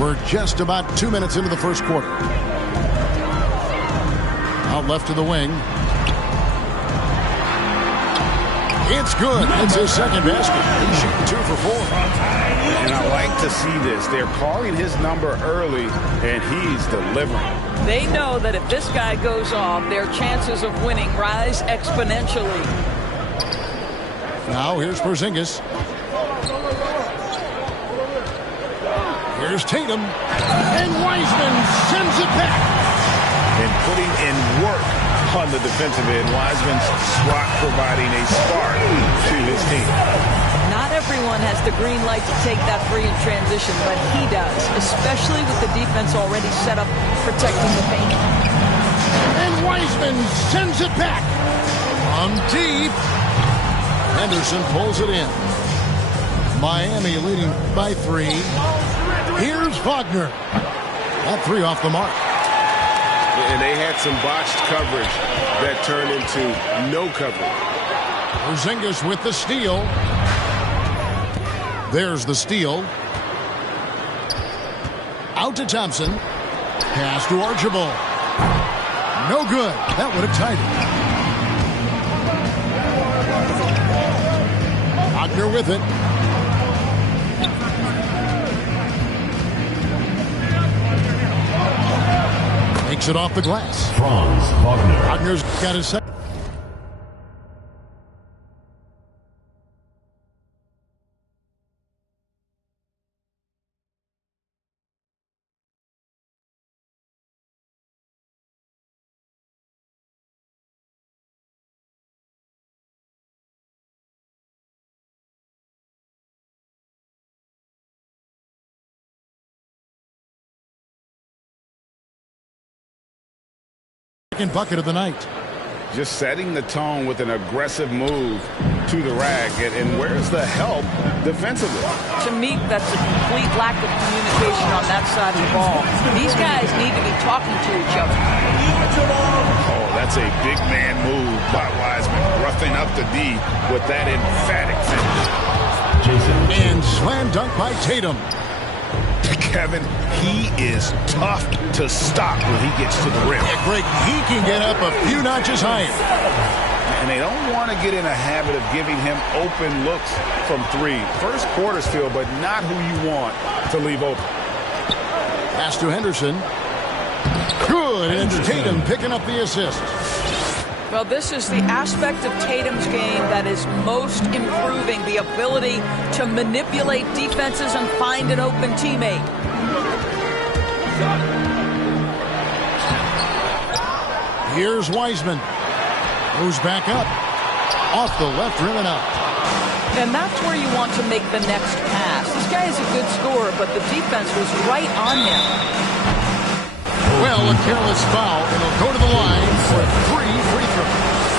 We're just about 2 minutes into the first quarter. Out left to the wing. It's good. It's his second basket. He's shooting 2 for 4. And I like to see this. They're calling his number early, and he's delivering. They know that if this guy goes off, their chances of winning rise exponentially. Now here's Porzingis. Here's Tatum. And Wiseman sends it back. And putting in work on the defensive end. Wiseman's swat providing a spark to his team. Not everyone has the green light to take that free in transition, but he does, especially with the defense already set up protecting the paint. And Wiseman sends it back. From deep. Henderson pulls it in. Miami leading by 3. Here's Wagner. That 3 off the mark. And they had some botched coverage that turned into no coverage. Porzingis with the steal. There's the steal. Out to Thompson. Pass to Archibald. No good. That would have tied it. Wagner with it. Takes it off the glass. Franz Wagner. Wagner's got his second. Second bucket of the night. Just setting the tone with an aggressive move to the rack. And where's the help defensively? To me, that's a complete lack of communication on that side of the ball. These guys need to be talking to each other. Oh, that's a big man move by Wiseman. Roughing up the D with that emphatic finish. And slam dunk by Tatum. Kevin, he is tough to stop when he gets to the rim. Yeah, Greg, he can get up a few notches higher. And they don't want to get in a habit of giving him open looks from 3. First quarter still, but not who you want to leave open. Pass to Henderson. Good, and Tatum picking up the assist. Well, this is the aspect of Tatum's game that is most improving, the ability to manipulate defenses and find an open teammate. Here's Wiseman. Goes back up. Off the left rim and out. And that's where you want to make the next pass. This guy is a good scorer, but the defense was right on him. Well, a careless foul, and he'll go to the line for 3 free throws.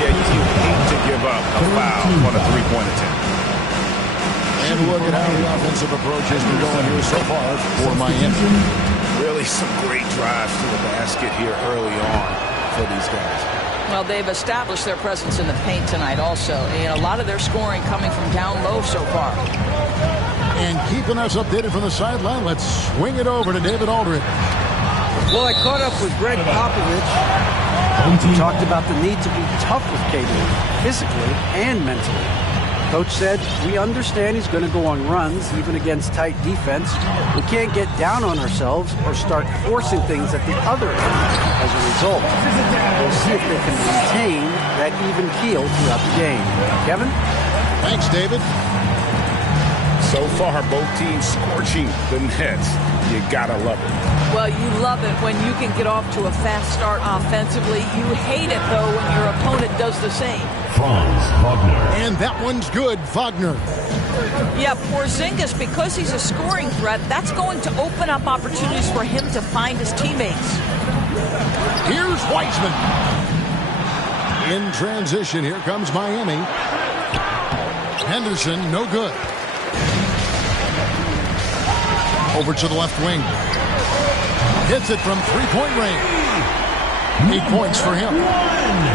Yeah, you hate to give up a foul on a three-point attempt. And look at how the offensive approach has been going here so far for Miami. Really some great drives to the basket here early on for these guys. Well, they've established their presence in the paint tonight also. And a lot of their scoring coming from down low so far. And keeping us updated from the sideline, let's swing it over to David Aldridge. Well, I caught up with Greg Popovich. He talked about the need to be tough with KD, physically and mentally. Coach said, we understand he's going to go on runs, even against tight defense. We can't get down on ourselves or start forcing things at the other end. As a result, we'll see if they can maintain that even keel throughout the game. Kevin? Thanks, David. So far, both teams scorching the Nets. You gotta love it. Well, you love it when you can get off to a fast start offensively. You hate it, though, when your opponent does the same. Franz Wagner. And that one's good, Wagner. Yeah, Porzingis, because he's a scoring threat, that's going to open up opportunities for him to find his teammates. Here's Wiseman. In transition, here comes Miami. Henderson, no good. Over to the left wing. Hits it from three-point range. 8 points for him.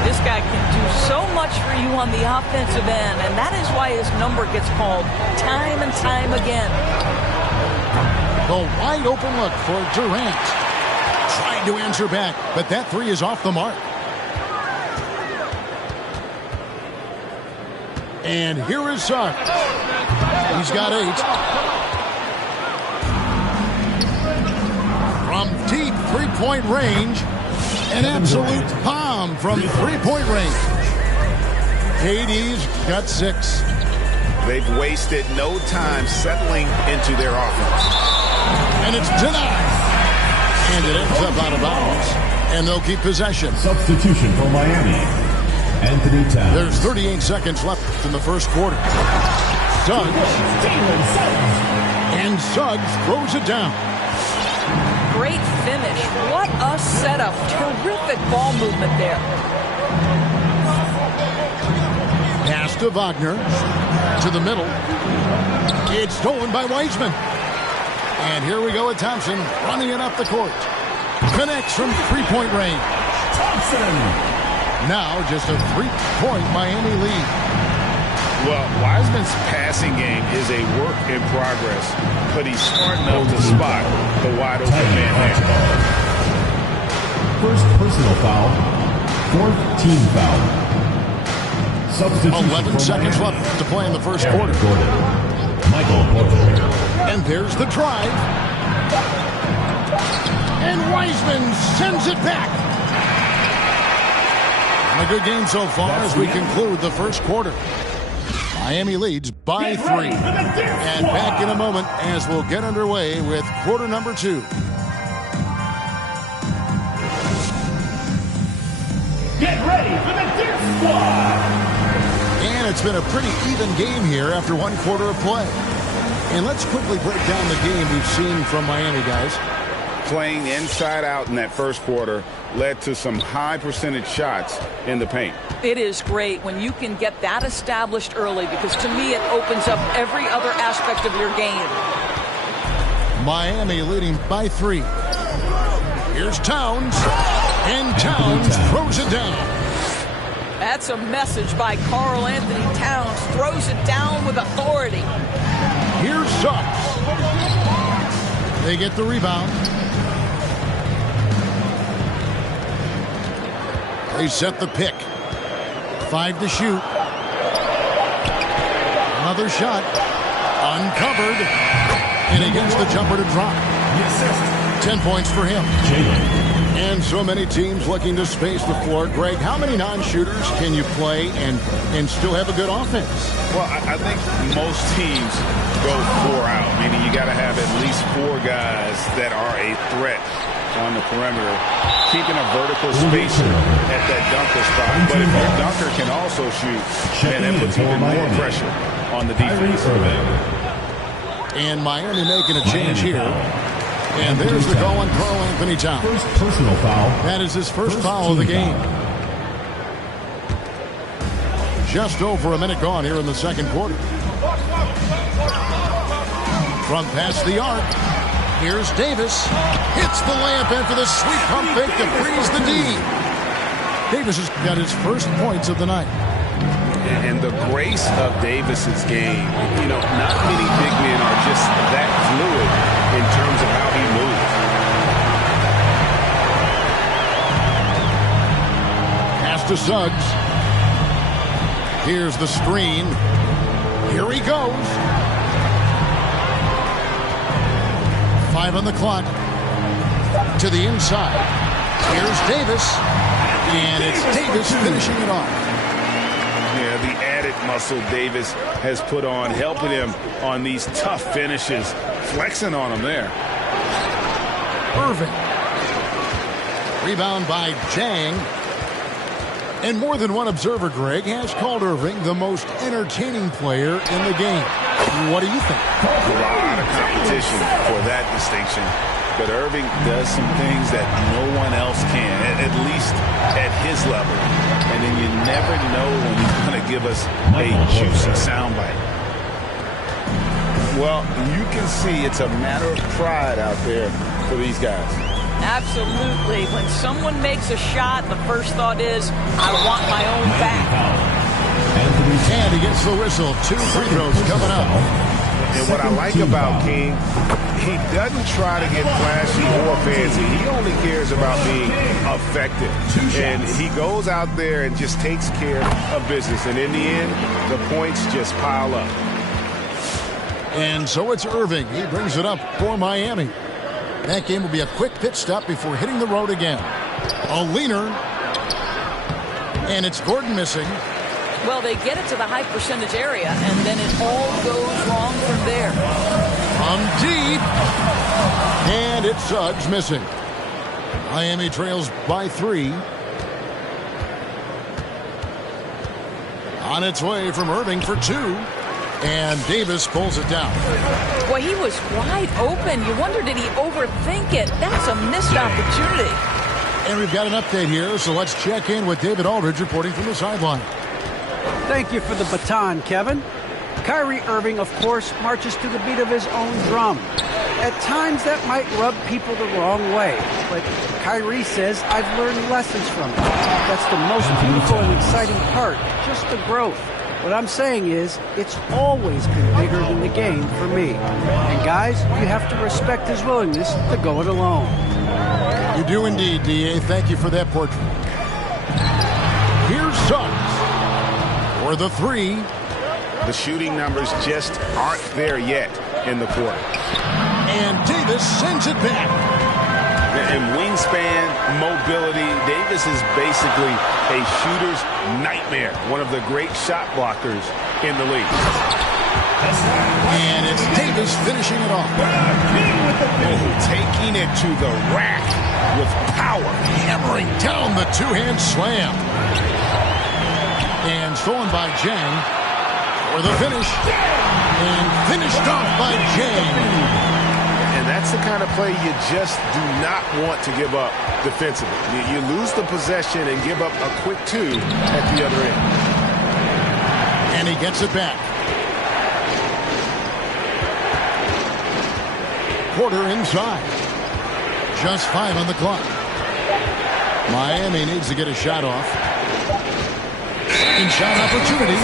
This guy can do so much for you on the offensive end, and that is why his number gets called time and time again. The wide open look for Durant. Trying to answer back, but that three is off the mark. And here is Suggs. He's got 8. From deep three-point range, an absolute bomb from three-point range. KD's got 6. They've wasted no time settling into their offense. And it's denied. And it ends up out of bounds. And they'll keep possession. Substitution for Miami. Anthony Towns. There's 38 seconds left in the first quarter. Suggs. And Suggs throws it down. Great finish. What a setup. Terrific ball movement there. Pass to Wagner. To the middle. It's stolen by Wiseman. And here we go with Thompson running it up the court. Connects from three-point range. Thompson. Now just a 3-point Miami lead. Well, Wiseman's passing game is a work in progress, but he's smart enough to spot the wide open man there. First personal foul. 4th team foul. Substitution 11 seconds Miami. left to play in the first Aaron quarter. Gordon. Michael Porter. And there's the drive. And Wiseman sends it back. And a good game so far as we conclude the first quarter. Miami leads by 3. And back in a moment as we'll get underway with quarter number 2. Get ready for the Dirt Squad. And it's been a pretty even game here after one quarter of play. And let's quickly break down the game we've seen from Miami, guys. Playing inside out in that first quarter led to some high percentage shots in the paint. It is great when you can get that established early because to me it opens up every other aspect of your game. Miami leading by 3. Here's Towns. And Towns throws it down. That's a message by Karl Anthony Towns. Throws it down with authority. Here's Suggs. They get the rebound. They set the pick. 5 to shoot. Another shot. Uncovered. And he gets the jumper to drop. 10 points for him. And so many teams looking to space the floor. Greg, how many non-shooters can you play and still have a good offense? Well, I think most teams go 4 out, meaning you got to have at least 4 guys that are a threat on the perimeter, keeping a vertical spacer at that dunker spot. But if your dunker can also shoot, then that puts even more pressure on the defense. And Miami making a change here. And there's the call on Karl Anthony Towns. First personal foul. That is his first foul of the game. Just over a minute gone here in the second quarter. From past the arc, here's Davis. Hits the layup in for the sweep pump fake to freeze the D. Davis has got his first points of the night. And the grace of Davis's game, you know, not many big men are just that fluid in terms of how he moves. Pass to Suggs. Here's the screen. Here he goes. 5 on the clock. To the inside. Here's Davis. And it's Davis finishing it off. Yeah, the added muscle Davis has put on, helping him on these tough finishes, flexing on him there. Irving. Rebound by Jang. And more than one observer, Greg, has called Irving the most entertaining player in the game. What do you think? A lot of competition for that distinction. But Irving does some things that no one else can, at least at his level. And then you never know when he's going to give us a juicy soundbite. Well, you can see it's a matter of pride out there for these guys. Absolutely. When someone makes a shot, the first thought is, I want my own back. And he gets the whistle. 2 free throws coming up. And what I like about King, he doesn't try to get flashy or fancy. He only cares about being effective. And he goes out there and just takes care of business. And in the end, the points just pile up. And so it's Irving. He brings it up for Miami. That game will be a quick pit stop before hitting the road again. A leaner. And it's Gordon missing. Well, they get it to the high percentage area, and then it all goes wrong from there. From deep. And it's Suggs missing. Miami trails by 3. On its way from Irving for 2. And Davis pulls it down. Boy, he was wide open. You wonder, did he overthink it? That's a missed opportunity. And we've got an update here, so let's check in with David Aldridge reporting from the sideline. Thank you for the baton, Kevin. Kyrie Irving, of course, marches to the beat of his own drum. At times, that might rub people the wrong way. But Kyrie says, I've learned lessons from it. That's the most beautiful and exciting part, just the growth. What I'm saying is, it's always been bigger than the game for me. And guys, you have to respect his willingness to go it alone. You do indeed, D.A. Thank you for that portrait. Here's Suggs for the 3. The shooting numbers just aren't there yet in the quarter. And Davis sends it back. And wingspan, mobility, Davis is basically a shooter's nightmare. One of the great shot blockers in the league. And it's Davis finishing it off. Taking it to the rack with power. Hammering down the two-hand slam. And stolen by Jang for the finish. And finished off by Jang. And that's the kind of play you just do not want to give up defensively. You lose the possession and give up a quick 2 at the other end. And he gets it back. Porter inside. Just 5 on the clock. Miami needs to get a shot off. Second shot opportunity.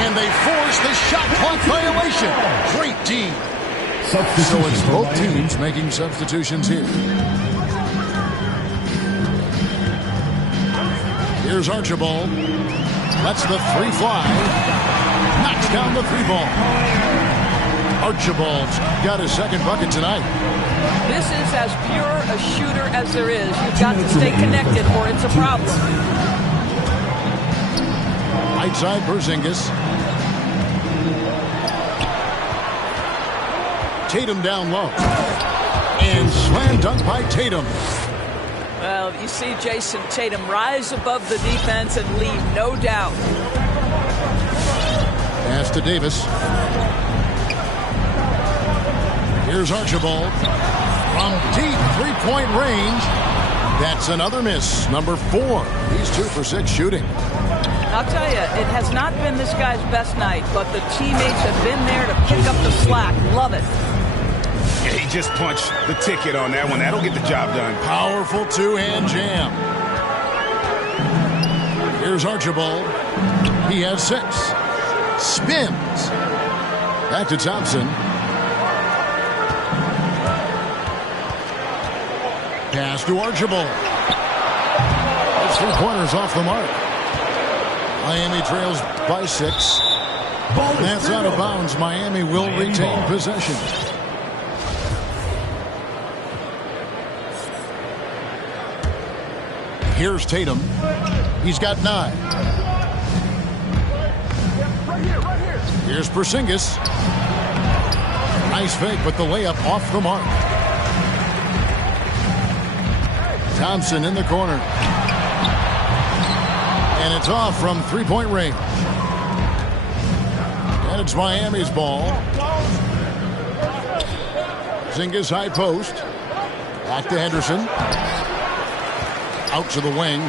And they force the shot clock violation. Great team. So it's both teams making substitutions here. Here's Archibald. Lets the 3 fly. Knocks down the 3 ball. Archibald's got his second bucket tonight. This is as pure a shooter as there is. You've got to stay connected or it's a problem. Right side, Porzingis. Tatum down low. And slam dunk by Tatum. Well, you see Jason Tatum rise above the defense and leave no doubt. Pass to Davis. Here's Archibald. From deep 3-point range. That's another miss. Number 4. He's 2 for 6 shooting. I'll tell you, it has not been this guy's best night, but the teammates have been there to pick up the slack. Love it. Yeah, he just punched the ticket on that one. That'll get the job done. Powerful 2-hand jam. Here's Archibald. He has 6. Spins. Back to Thompson. Pass to Archibald. That's 3-pointers off the mark. Miami trails by 6. That's out of bounds. Miami will retain possession. Here's Tatum. He's got 9. Here's Porzingis. Nice fake, but the layup off the mark. Thompson in the corner. And it's off from 3-point range. And it's Miami's ball. Porzingis high post. Back to Henderson. Out to the wing.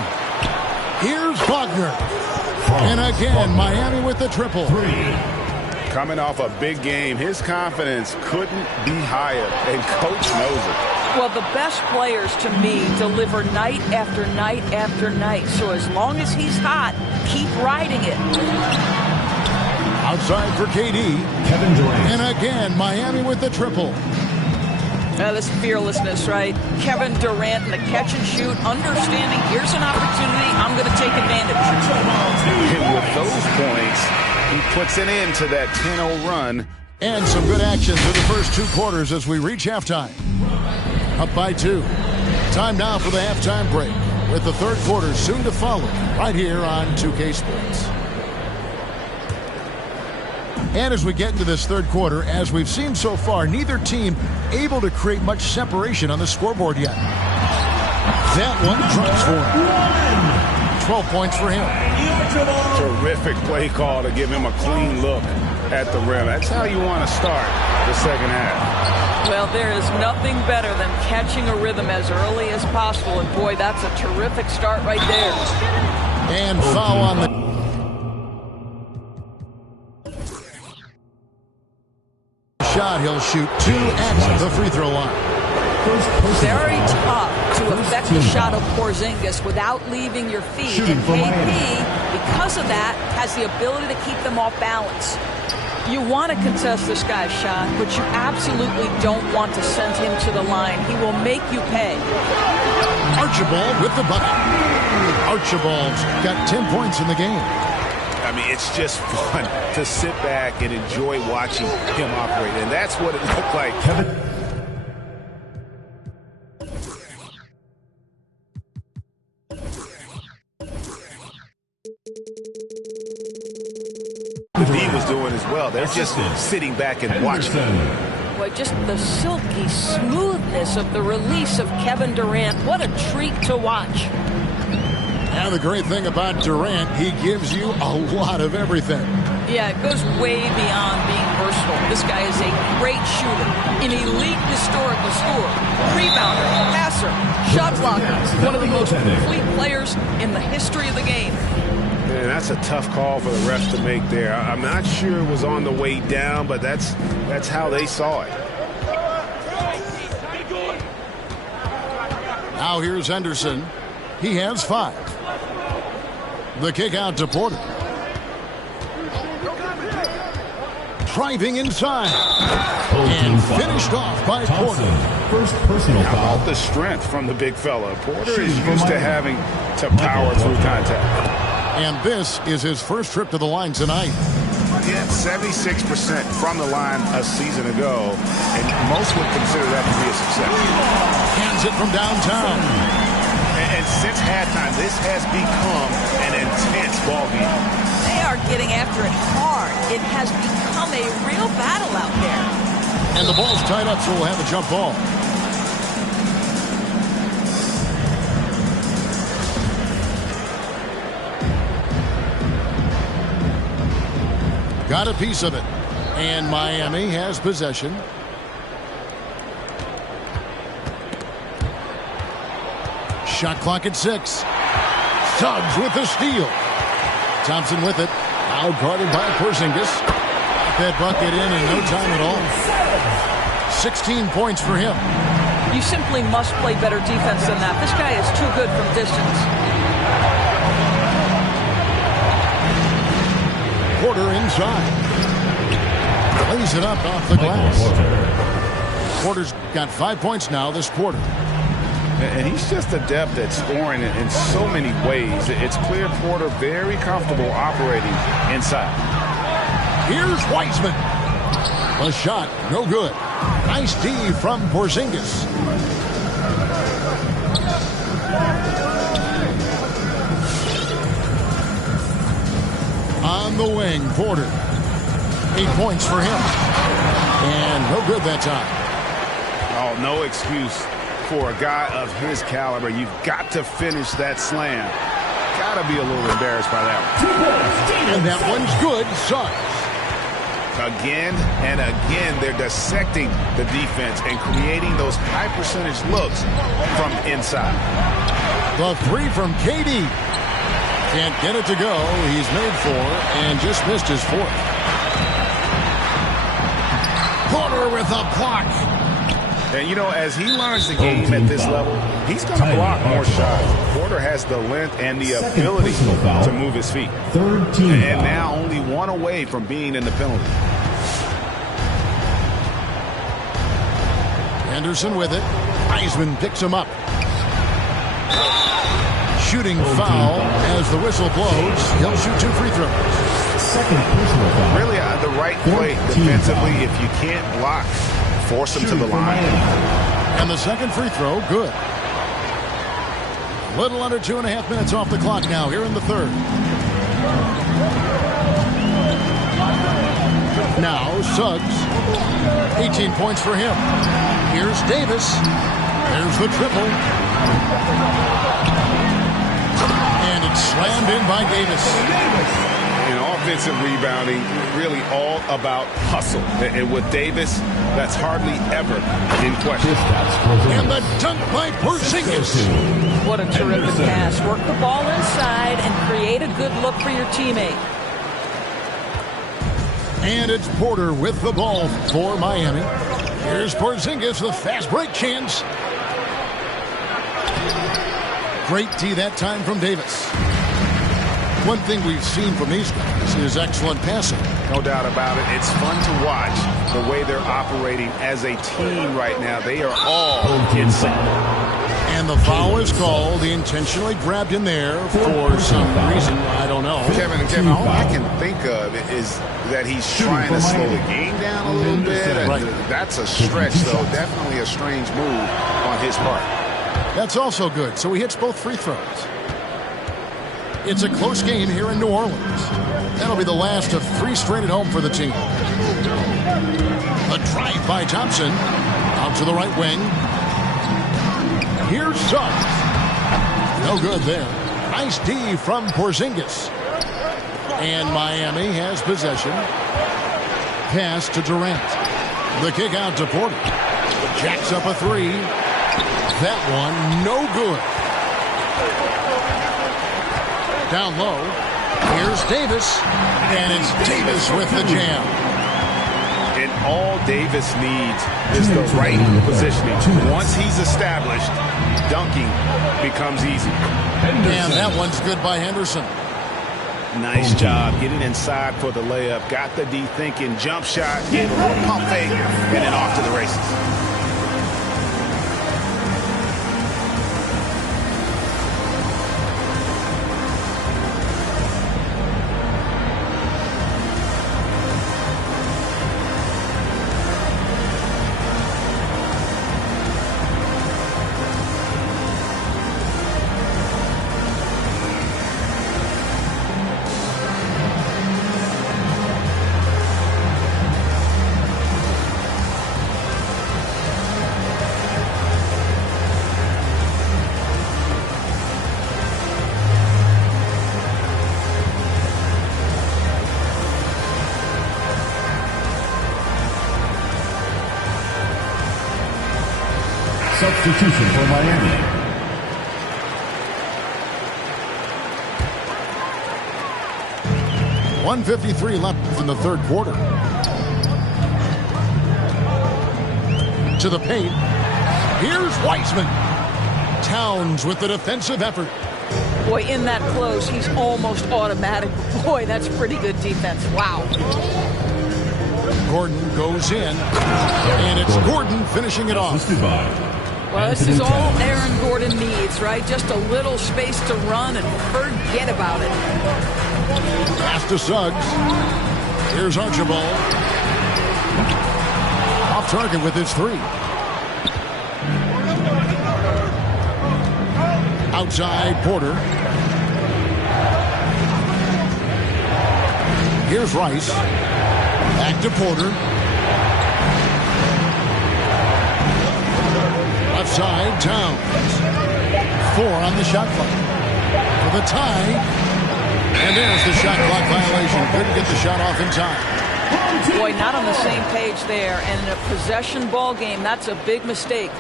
Here's Wagner. And again, Miami with the triple. Coming off a big game, his confidence couldn't be higher, and coach knows it. Well, the best players, to me, deliver night after night after night. So as long as he's hot, keep riding it. Outside for KD. Kevin Durant. And again, Miami with the triple. This fearlessness, right? Kevin Durant in the catch and shoot, understanding here's an opportunity, I'm going to take advantage. And with those points, he puts an end to that 10-0 run. And some good action through the first 2 quarters as we reach halftime. Up by 2. Time now for the halftime break, with the third quarter soon to follow, right here on 2K Sports. And as we get into this third quarter, as we've seen so far, neither team able to create much separation on the scoreboard yet. That one drops for him. 12 points for him. Terrific play call to give him a clean look at the rim. That's how you want to start the second half. Well, there is nothing better than catching a rhythm as early as possible. And boy, that's a terrific start right there. And foul on the... shot. He'll shoot 2 at the free throw line. Very tough to affect the shot of Porzingis without leaving your feet. And KP, because of that, has the ability to keep them off balance. You want to contest this guy's shot, but you absolutely don't want to send him to the line. He will make you pay. Archibald with the bucket. Archibald's got 10 points in the game. I mean, it's just fun to sit back and enjoy watching him operate. And that's what it looked like. He was doing as well. They're just sitting back and watching. Boy, just the silky smoothness of the release of Kevin Durant. What a treat to watch. And the great thing about Durant, he gives you a lot of everything. Yeah, it goes way beyond being versatile. This guy is a great shooter, an elite historical scorer, rebounder, passer, shot blocker, one of the most complete players in the history of the game. Man, that's a tough call for the refs to make there. I'm not sure it was on the way down, but that's how they saw it. Now here's Henderson. He has 5. The kick out to Porter. Driving inside. And finished off by Porter. First personal How foul. about the strength from the big fella? Porter is used to having to power through contact. And this is his first trip to the line tonight. Again, 76% from the line a season ago, and most would consider that to be a success. Hands it from downtown. And since halftime, this has become an intense ballgame. They are getting after it hard. It has become a real battle out there. And the ball's tied up, so we'll have a jump ball. Got a piece of it. And Miami has possession. Shot clock at 6. Suggs with the steal. Thompson with it. Out guarded by Porzingis. Got that bucket in no time at all. 16 points for him. You simply must play better defense than that. This guy is too good from distance. Porter inside. Lays it up off the glass. Porter's got 5 points now this quarter. And he's just adept at scoring in so many ways. It's clear Porter very comfortable operating inside. Here's Wiseman. The shot, no good. Nice D from Porzingis. On the wing, Porter. 8 points for him. And no good that time. Oh, no excuse for a guy of his caliber. You've got to finish that slam. Got to be a little embarrassed by that one. And that one's good. Suggs. Again and again, they're dissecting the defense and creating those high percentage looks from inside. The 3 from KD. Can't get it to go. He's made 4 and just missed his 4th. Porter with a block. And, you know, as he learns the game at this level, he's going to block more shots. Porter has the length and the ability to move his feet. Third team And foul. now only one away from being in the penalty. Anderson with it. Wiseman picks him up. Shooting foul as the whistle blows. He'll shoot 2 free throws. Second personal foul. Really the right play defensively. If you can't block, force him to the line. And the second free throw, good. Little under 2.5 minutes off the clock now here in the third. Now Suggs. 18 points for him. Here's Davis. There's the triple. And it's slammed in by Davis. In offensive rebounding, really all about hustle. And with Davis, that's hardly ever in question. And the dunk by Porzingis. What a terrific pass. Work the ball inside and create a good look for your teammate. And it's Porter with the ball for Miami. Here's Porzingis, the fast break chance. Great D that time from Davis. One thing we've seen from these guys is excellent passing. No doubt about it. It's fun to watch the way they're operating as a team right now. They are all insane. And the foul is called. He intentionally grabbed in there for some reason. I don't know. Kevin, all I can think of is that he's trying to slow the game down a little bit. Right. That's a stretch, though. Definitely a strange move on his part. That's also good. So he hits both free throws. It's a close game here in New Orleans. That'll be the last of 3 straight at home for the team. A drive by Thompson. Out to the right wing. Here's Suggs. No good there. Nice D from Porzingis. And Miami has possession. Pass to Durant. The kick out to Porter. Jacks up a 3. That one no good. Down low. Here's Davis. And it's Davis with the jam. And all Davis needs is the right positioning. Once he's established, dunking becomes easy. And that one's good by Henderson. Nice job getting inside for the layup. Got the D thinking, jump shot, get a little pump fake, and then off to the races. Substitution for Miami. .153 left in the third quarter. To the paint. Here's Wiseman. Towns with the defensive effort. Boy, in that close, he's almost automatic. Boy, that's pretty good defense. Wow. Gordon goes in. And it's Gordon finishing it off. Assisted by Well, this is all Aaron Gordon needs, right? Just a little space to run and forget about it. Pass to Suggs. Here's Archibald. Off target with his 3. Outside Porter. Here's Rice. Back to Porter. Left side, Towns. 4 on the shot clock. For the tie. And there's the shot clock violation. Couldn't get the shot off in time. Boy, not on the same page there. And in a possession ball game, that's a big mistake.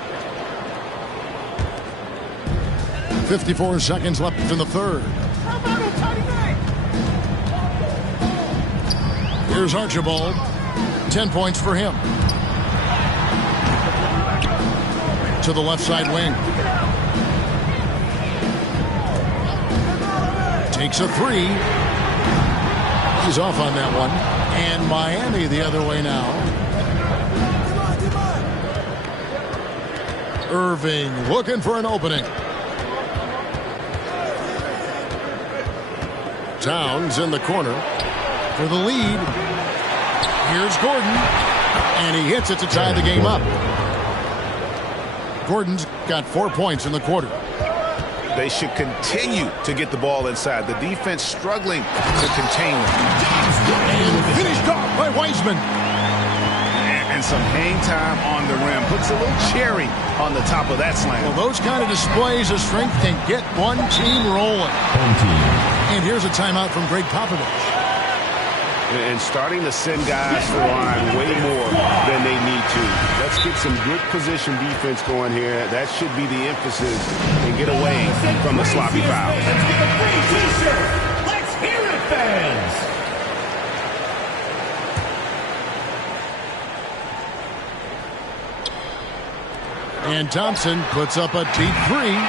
54 seconds left in the third. Here's Archibald. 10 points for him. to the left side wing. Takes a three. He's off on that one. And Miami the other way now. Irving looking for an opening. Towns in the corner for the lead. Here's Gordon. And he hits it to tie the game up. Gordon's got 4 points in the quarter. They should continue to get the ball inside. The defense struggling to contain them. And finished off by Wiseman. And some hang time on the rim. Puts a little cherry on the top of that slam. Well, those kind of displays of strength can get one team rolling. Home team. And here's a timeout from Greg Popovich. And starting to send guys to the line way more than they need to. Let's get some good position defense going here. That should be the emphasis and get away from the sloppy foul. Let's get a free t-shirt. Let's hear it, fans. And Thompson puts up a deep three.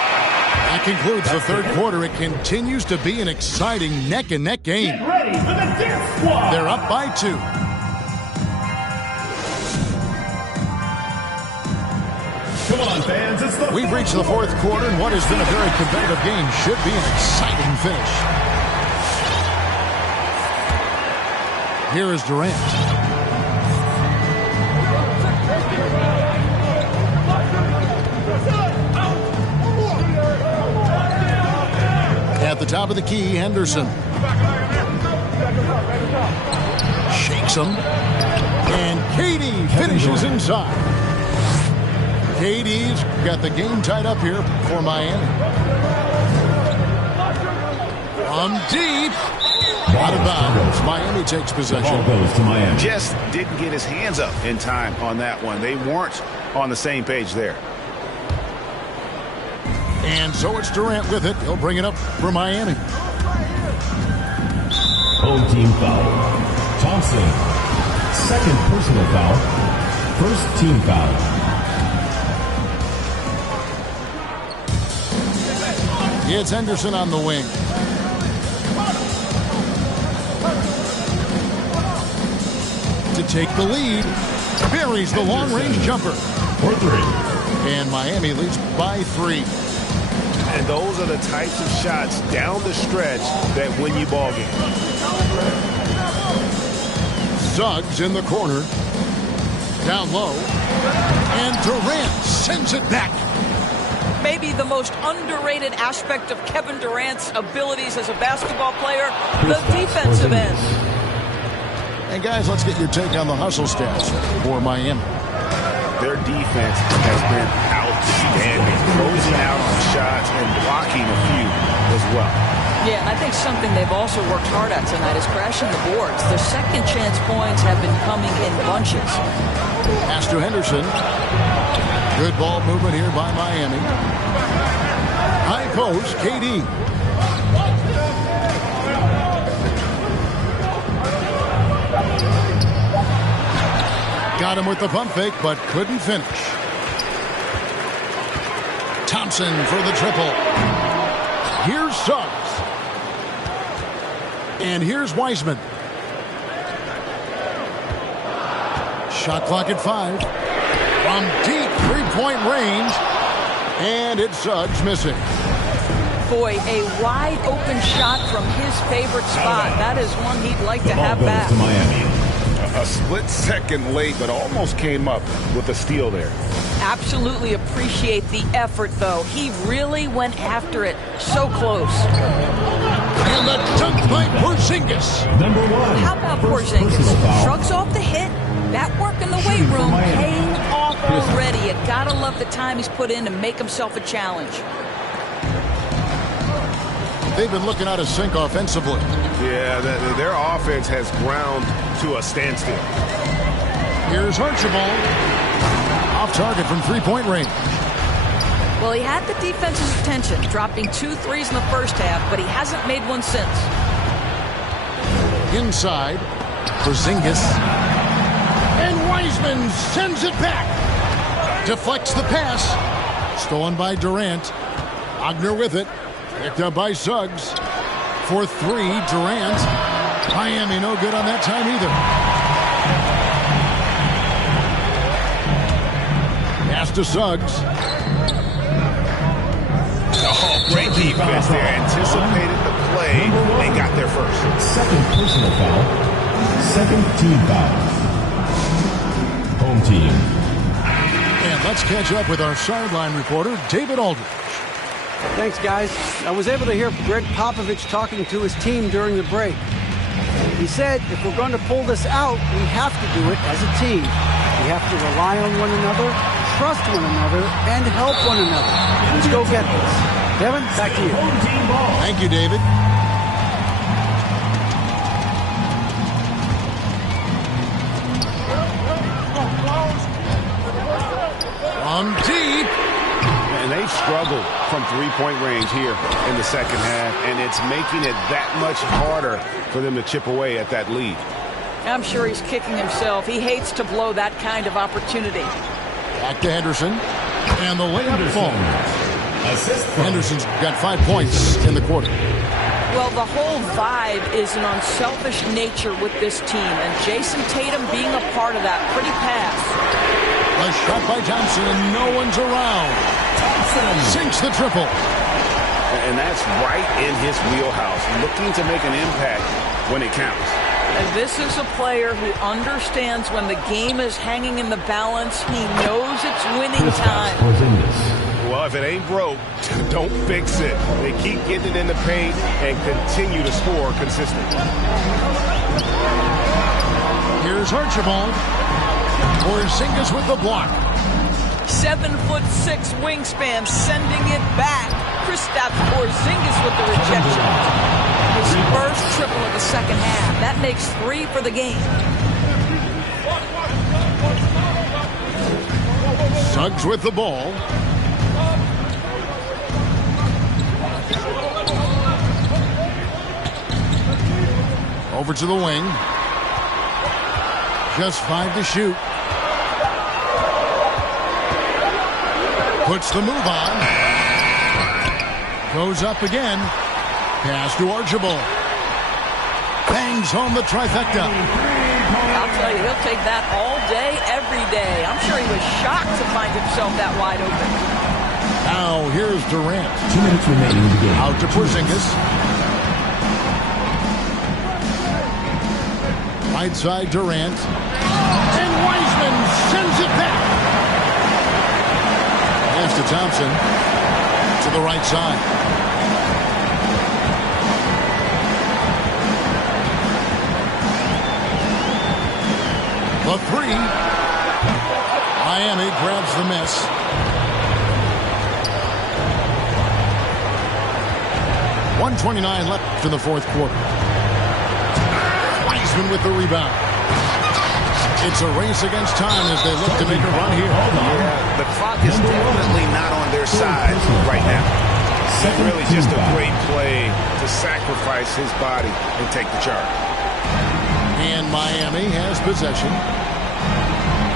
That concludes the third quarter. It continues to be an exciting neck-and-neck game. Get ready for the dance squad. They're up by 2. Come on, fans. It's the We've reached the fourth quarter, and what has been a very competitive game should be an exciting finish. Here is Durant. At the top of the key, Henderson. Shakes him. And KD finishes inside. KD's got the game tied up here for Miami. From deep. Out of bounds. Miami takes possession. Ball goes to Miami. Just didn't get his hands up in time on that one. They weren't on the same page there. And so it's Durant with it. He'll bring it up for Miami. Home team foul. Thompson. Second personal foul. First team foul. It's Henderson on the wing. To take the lead. Buries the long-range jumper. For 3. And Miami leads by 3. And those are the types of shots down the stretch that win you ball games. Suggs in the corner. Down low. And Durant sends it back. Maybe the most underrated aspect of Kevin Durant's abilities as a basketball player, the defensive end. And guys, let's get your take on the hustle stats for Miami. Their defense has been outstanding, closing out on shots and blocking a few as well. Yeah, and I think something they've also worked hard at tonight is crashing the boards. Their second chance points have been coming in bunches. Pass to Henderson. Good ball movement here by Miami. High post, KD. Got him with the pump fake, but couldn't finish. Thompson for the triple. Here's Suggs. And here's Wiseman. Shot clock at 5. From deep three-point range. And it's Suggs missing. Boy, a wide-open shot from his favorite spot. That is one he'd like to have back. To Miami. A split second late, but almost came up with a steal there. Absolutely appreciate the effort, though. He really went after it. So close. And the dunk by Porzingis. Number 1. How about Porzingis? Shrugs off the hit. That work in the weight room paying off already. You gotta love the time he's put in to make himself a challenge. They've been looking out of sync offensively. Yeah, their offense has ground to a standstill. Here's Archibald. Off target from three-point range. Well, he had the defense's attention, dropping 2 threes in the first half, but he hasn't made one since. Inside, Porzingis. And Wiseman sends it back. Deflects the pass. Stolen by Durant. Wagner with it. Picked up by Suggs. For three, Durant. Miami no good on that time either. Pass to Suggs. Oh, great defense there. Anticipated the play and got there first. Second personal foul. Second team foul. Home team. And let's catch up with our sideline reporter, David Aldridge. Thanks, guys. I was able to hear Greg Popovich talking to his team during the break. He said if we're going to pull this out, we have to do it as a team. We have to rely on one another, trust one another, and help one another. Let's go get this. Devin, back to you. Thank you, David. From deep. And they've struggled from three-point range here in the second half, and it's making it that much harder for them to chip away at that lead. I'm sure he's kicking himself. He hates to blow that kind of opportunity. Back to Henderson. And the layup falls. Henderson's got 5 points in the quarter. Well, the whole vibe is an unselfish nature with this team, and Jason Tatum being a part of that. Pretty pass. A shot by Thompson, and no one's around. Sinks the triple. And that's right in his wheelhouse, looking to make an impact when it counts. And this is a player who understands when the game is hanging in the balance. He knows it's winning time. Well, if it ain't broke, don't fix it. They keep getting it in the paint and continue to score consistently. Here's Archibald. Porzingis with the block. 7'6" wingspan, sending it back. Kristaps Porzingis with the rejection. His first triple of the second half. That makes 3 for the game. Suggs with the ball. Over to the wing. Just 5 to shoot. Puts the move on. Goes up again. Pass to Archibald. Bangs home the trifecta. I'll tell you, he'll take that all day, every day. I'm sure he was shocked to find himself that wide open. Now here's Durant. 2 minutes remaining in the game. Out to Porzingis. Right side Durant. And Wiseman sends it back. Pass to Thompson. To the right side. The three. Miami grabs the miss. .129 left in the fourth quarter. Wiseman with the rebound. It's a race against time as they look to make a run here. Yeah, the clock is definitely not on their side right now. It's really just a great play to sacrifice his body and take the charge. And Miami has possession.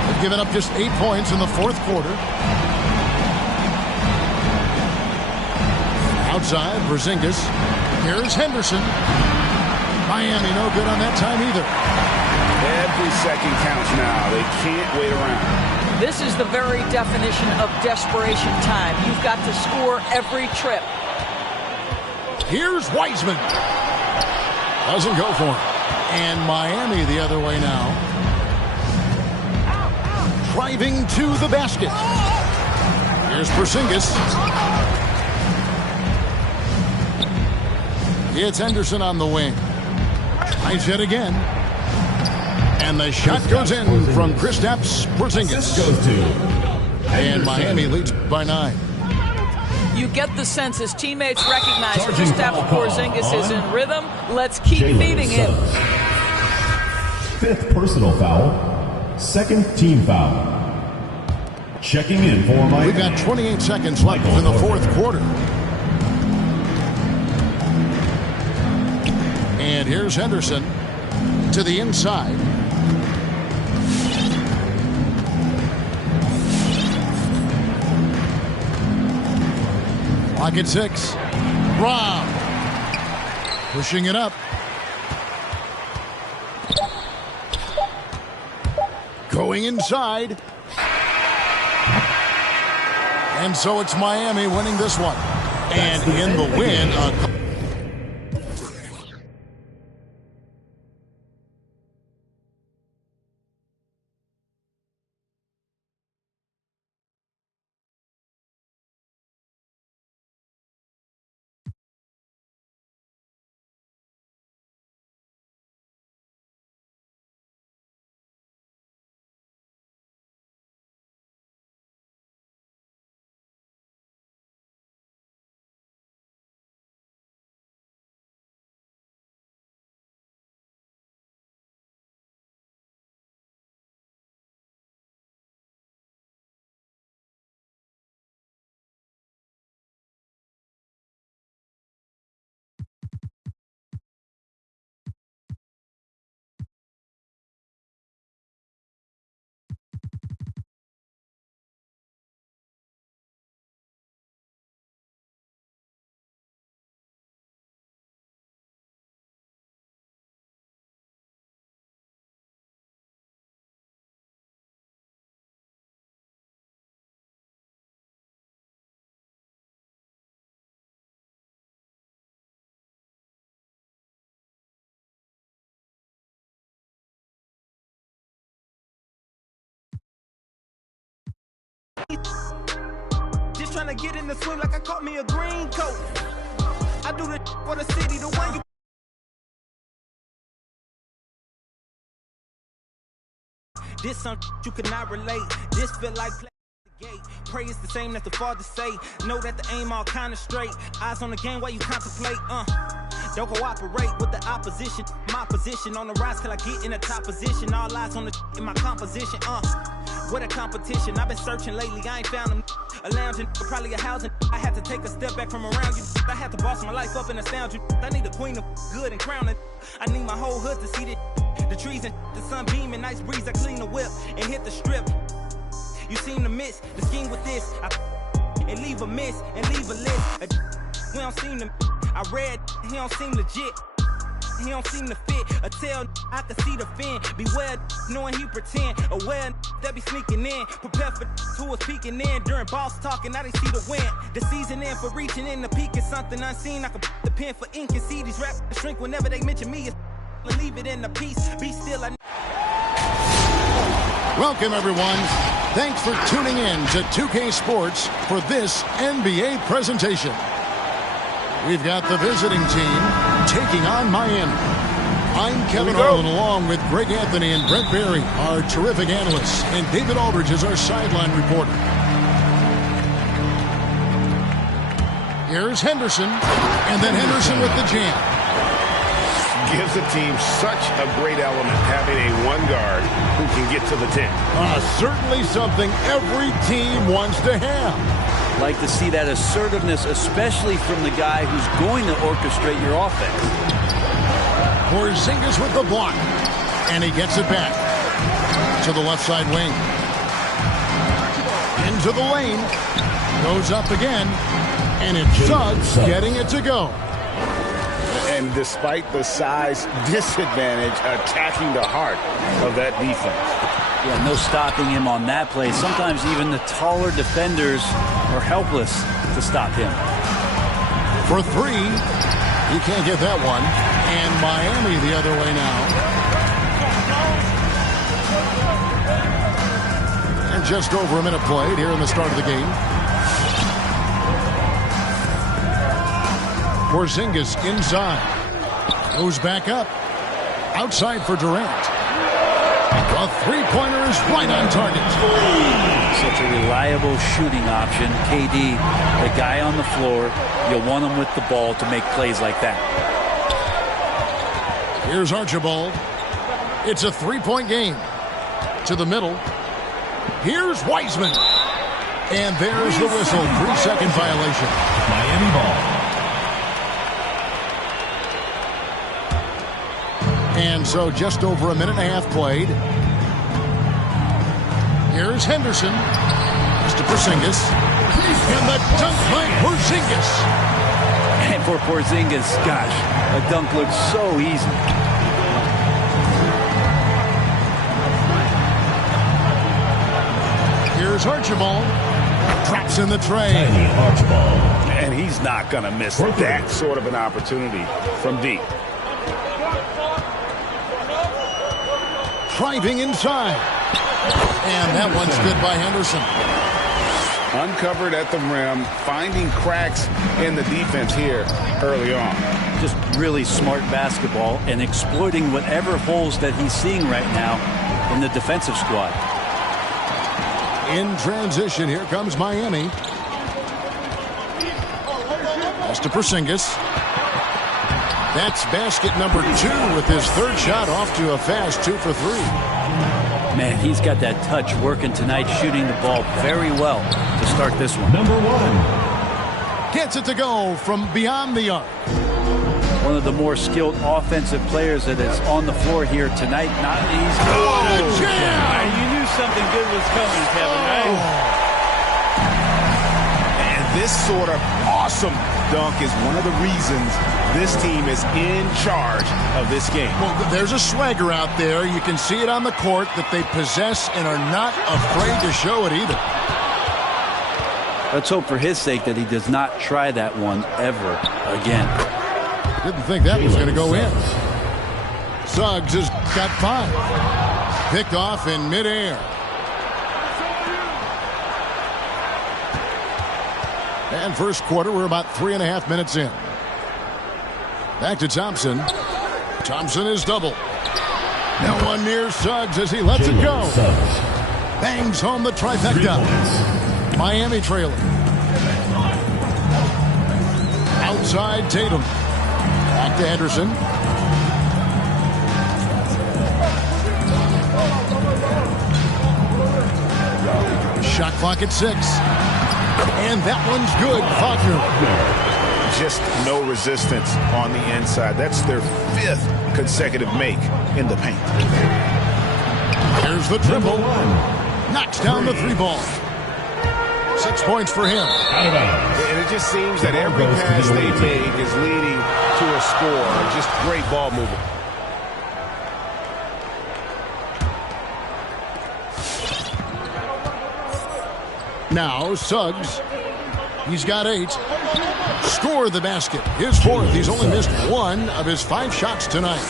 They've given up just 8 points in the fourth quarter. Outside, Porzingis. Here's Henderson. Miami no good on that time either. Every second counts now. They can't wait around. This is the very definition of desperation time. You've got to score every trip. Here's Wiseman. Doesn't go for him. And Miami the other way now. Driving to the basket. Here's Porzingis. It's Henderson on the wing. Nice hit again. And the shot goes in from Kristaps Porzingis. And Miami leads by 9. You get the sense his teammates recognize Kristaps Porzingis is in rhythm. Let's keep feeding him. 5th personal foul. 2nd team foul. Checking in for Miami. We've got 28 seconds left in the fourth quarter. And here's Henderson to the inside. Clock at 6. Rob. Pushing it up. Going inside. And so it's Miami winning this one. And in the win, just trying to get in the swing like I caught me a green coat. I do the for the city, the one you. This something you could not relate. This feel like play the gate. Pray it's the same that the father say. Know that the aim all kind of straight. Eyes on the game while you contemplate. Don't cooperate with the opposition. My position on the rise till I get in the top position. All eyes on the in my composition. What a competition. I've been searching lately. I ain't found them. A lounging, probably a housing. I had to take a step back from around you. I had to boss my life up and astound you. I need a queen of good and crown it. I need my whole hood to see it. The trees and the sun beaming, nice breeze. I clean the whip and hit the strip. You seem to miss the scheme with this. And leave a miss and leave a list. We don't seem to. I read, he don't seem legit. He don't seem to fit. A tell I can see the fin. Beware knowing he pretend. Aware that be sneaking in. Prepare for who was peeking in during boss talking. Now they see the win. The season in for reaching in the peak is something unseen. I can put the pen for ink and see these raps shrink whenever they mention me. Leave it in the peace. Be still. welcome everyone. Thanks for tuning in to 2K Sports for this NBA presentation. We've got the visiting team taking on Miami. I'm Kevin Harlan along with Greg Anthony and Brent Barry, our terrific analysts, and David Aldridge is our sideline reporter. Here's Henderson, and then Henderson with the jam. Gives the team such a great element having a one guard who can get to the 10. Certainly something every team wants to have. Like to see that assertiveness, especially from the guy who's going to orchestrate your offense. Porzingis with the block, and he gets it back to the left side wing. Into the lane, goes up again, and it's Suggs getting it to go. And despite the size disadvantage, attacking the heart of that defense. Yeah, no stopping him on that play. Sometimes even the taller defenders are helpless to stop him. For three, he can't get that one. And Miami the other way now. And just over a minute played here in the start of the game. Porzingis inside. Goes back up. Outside for Durant. A three-pointer is right on target. Such a reliable shooting option. KD, the guy on the floor, you'll want him with the ball to make plays like that. Here's Archibald. It's a three-point game. To the middle. Here's Wiseman. And there's the whistle. 3-second violation. Miami ball. And so just over a minute and a half played. Here's Henderson. Mr. Porzingis. And the dunk by Porzingis. And for Porzingis, gosh, a dunk looks so easy. Here's Archibald. Drops in the tray. And he's not going to miss that sort of an opportunity from deep. Driving inside. And that one's good by Henderson. Uncovered at the rim, finding cracks in the defense here early on. Just really smart basketball and exploiting whatever holes that he's seeing right now in the defensive squad. In transition, here comes Miami. Pass to Porzingis. That's basket number 2 with his third shot off to a fast 2 for 3. Man, he's got that touch working tonight, shooting the ball very well to start this one. Number 1. Gets it to go from beyond the arc. One of the more skilled offensive players that is on the floor here tonight. Not easy. Oh, jam! You knew something good was coming, Kevin, right? And this sort of awesome dunk is one of the reasons this team is in charge of this game. Well, there's a swagger out there. You can see it on the court that they possess and are not afraid to show it either. Let's hope for his sake that he does not try that one ever again. Didn't think that was going to go in. Suggs has got 5. Picked off in midair. And first quarter, we're about 3.5 minutes in. Back to Thompson. Thompson is double. No one near Suggs as he lets it go. Bangs home the trifecta. Miami trailing. Outside Tatum. Back to Henderson. Shot clock at 6. And that one's good. Wagner. Just no resistance on the inside. That's their 5th consecutive make in the paint. Here's the dribble. Knocks down the 3 ball. 6 points for him. And it just seems that every pass they make is leading to a score. Just great ball movement. Now Suggs. He's got 8. Score the basket. His 4th. He's only missed 1 of his 5 shots tonight.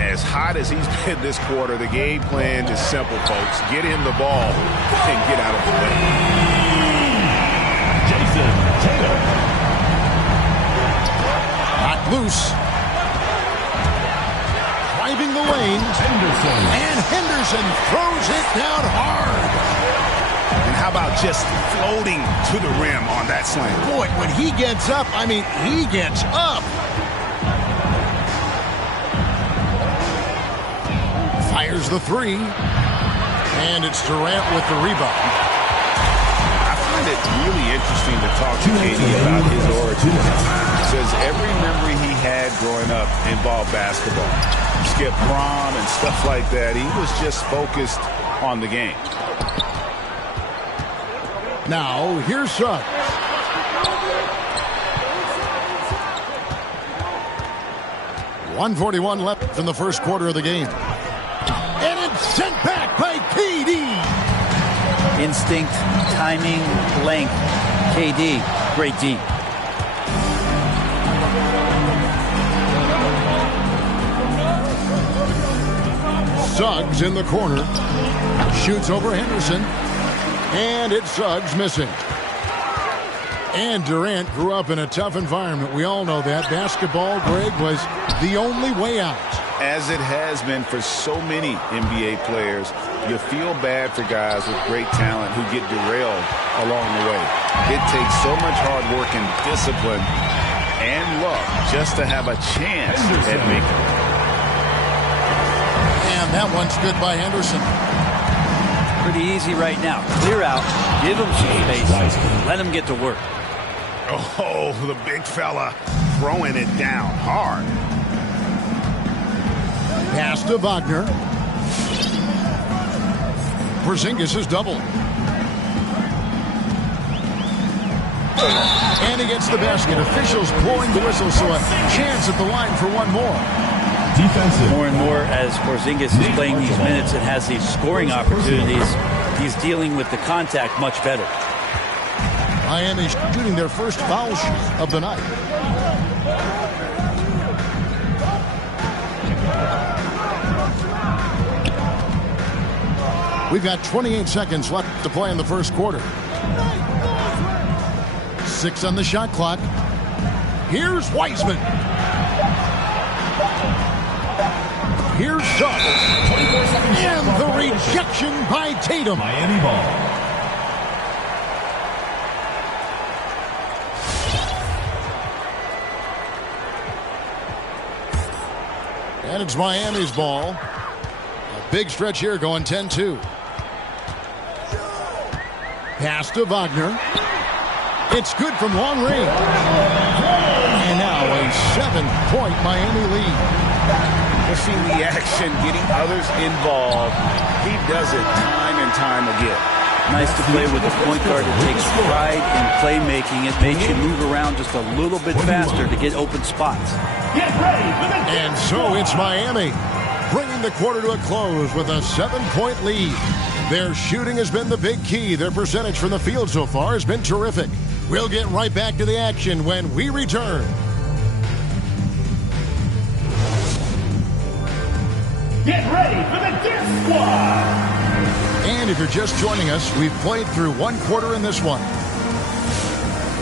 As hot as he's been this quarter, the game plan is simple, folks. Get him the ball and get out of the way. Jason Tatum. Knocked loose. Driving the lane. Henderson. And Henderson throws it down hard. And how about just floating to the rim on that slam? Boy, when he gets up, I mean, he gets up. Fires the 3. And it's Durant with the rebound. I find it really interesting to talk to KD about his origins. He says every memory he had growing up involved basketball. Skip prom and stuff like that. He was just focused on the game. Now, here's Suggs. .141 left in the first quarter of the game. And it's sent back by KD. Instinct, timing, length. KD, great D. Suggs in the corner. Shoots over Henderson. And it's Suggs missing. And Durant grew up in a tough environment. We all know that. Basketball, Greg, was the only way out. As it has been for so many NBA players, you feel bad for guys with great talent who get derailed along the way. It takes so much hard work and discipline and luck just to have a chance at making it. And that one's good by Henderson. Pretty easy right now. Clear out, give him some space, let him get to work. Oh, the big fella throwing it down hard. Pass to Wagner. Porzingis is double. And he gets the basket. Officials blowing the whistle, so a chance at the line for one more. Defensive. More and more as Porzingis is playing these minutes and has these scoring opportunities, he's dealing with the contact much better. Miami shooting their first foul shot of the night. We've got 28 seconds left to play in the first quarter. 6 on the shot clock. Here's Wiseman. Here's Suggs. And the rejection by Tatum. Miami ball. And it's Miami's ball. A big stretch here going 10-2. Pass to Wagner. It's good from long range. And now a 7-point Miami lead. Pushing the action, getting others involved. He does it time and time again. Nice to play with a point guard that takes pride in playmaking. It makes you move around just a little bit faster to get open spots. Get ready for the And so it's Miami, bringing the quarter to a close with a 7-point lead. Their shooting has been the big key. Their percentage from the field so far has been terrific. We'll get right back to the action when we return. Get ready for the Dirt Squad. And if you're just joining us, we've played through one quarter in this one.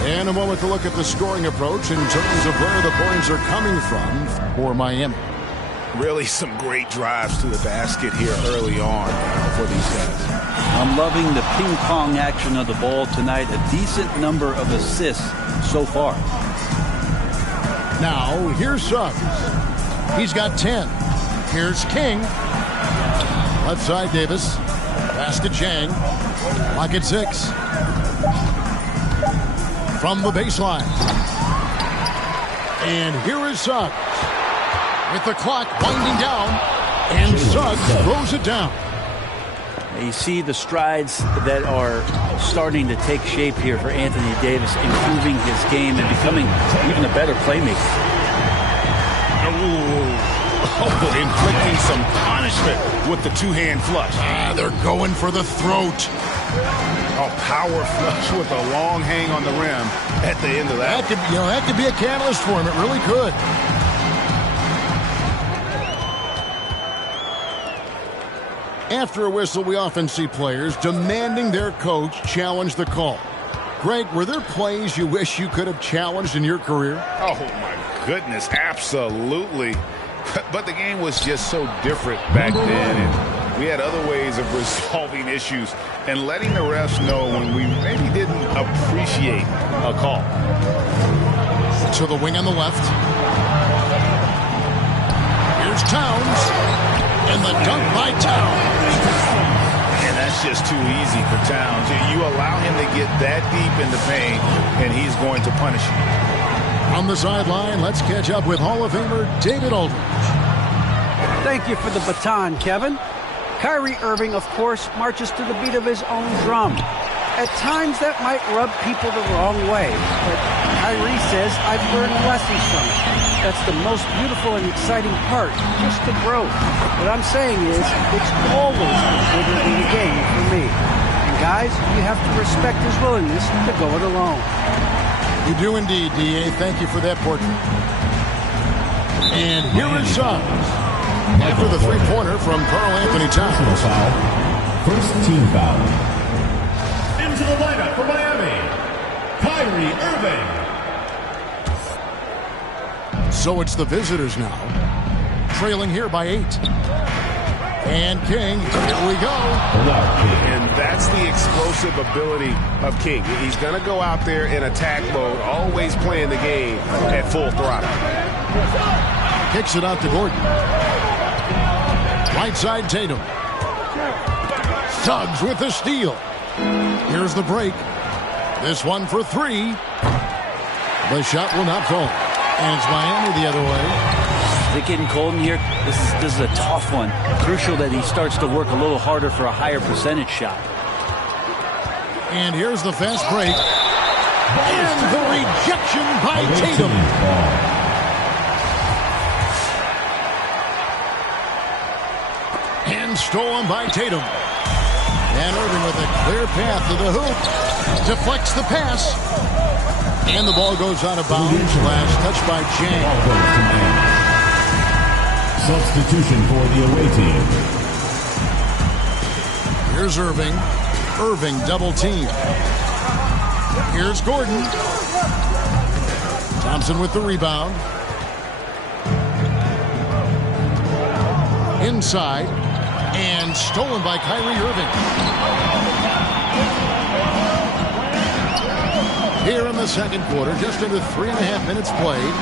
And a moment to look at the scoring approach in terms of where the points are coming from for Miami. Really some great drives to the basket here early on for these guys. I'm loving the ping pong action of the ball tonight. A decent number of assists so far. Now, here's Suggs. He's got 10. Here's King. Left side, Davis. Pass to Chang. Lock at 6. From the baseline. And here is Suggs. With the clock winding down. And Suggs throws it down. You see the strides that are starting to take shape here for Anthony Davis, improving his game and becoming even a better playmaker. Inflicting some punishment with the two-hand flush. They're going for the throat. A power flush with a long hang on the rim at the end of that. That could be a catalyst for him. It really could. After a whistle, we often see players demanding their coach challenge the call. Greg, were there plays you wish you could have challenged in your career? Oh, my goodness, absolutely. But the game was just so different back then, and we had other ways of resolving issues and letting the refs know when we maybe didn't appreciate a call. To the wing on the left. Here's Towns. And the dunk by Towns. And that's just too easy for Towns. You allow him to get that deep in the paint, and he's going to punish you. On the sideline, let's catch up with Hall of Famer David Aldridge. Thank you for the baton, Kevin. Kyrie Irving, of course, marches to the beat of his own drum. At times, that might rub people the wrong way, but Kyrie says, I've learned lessons from it. That's the most beautiful and exciting part, just the growth. What I'm saying is, it's always been bigger in the game for me. And guys, you have to respect his willingness to go it alone. You do indeed, D.A. Thank you for that portrait. And here is Suggs. After the three-pointer from Karl Anthony Towns. First team foul. Into the lineup for Miami, Kyrie Irving. So it's the visitors now, trailing here by 8. And King, here we go. And that's the explosive ability of King. He's going to go out there in attack mode, always playing the game at full throttle. Kicks it out to Gordon. Right side, Tatum. Suggs with the steal. Here's the break. This one for 3. The shot will not fall. And it's Miami the other way. Is it getting cold in here? This is a tough one. Crucial that he starts to work a little harder for a higher percentage shot. And here's the fast break. And the rejection by Tatum. And stolen by Tatum. And Irving with a clear path to the hoop. Deflects the pass. And the ball goes out of bounds. Last touch by Jang. Substitution for the away team. Here's Irving. Irving double team. Here's Gordon. Thompson with the rebound. Inside. And stolen by Kyrie Irving. Here in the second quarter, just under 3.5 minutes played.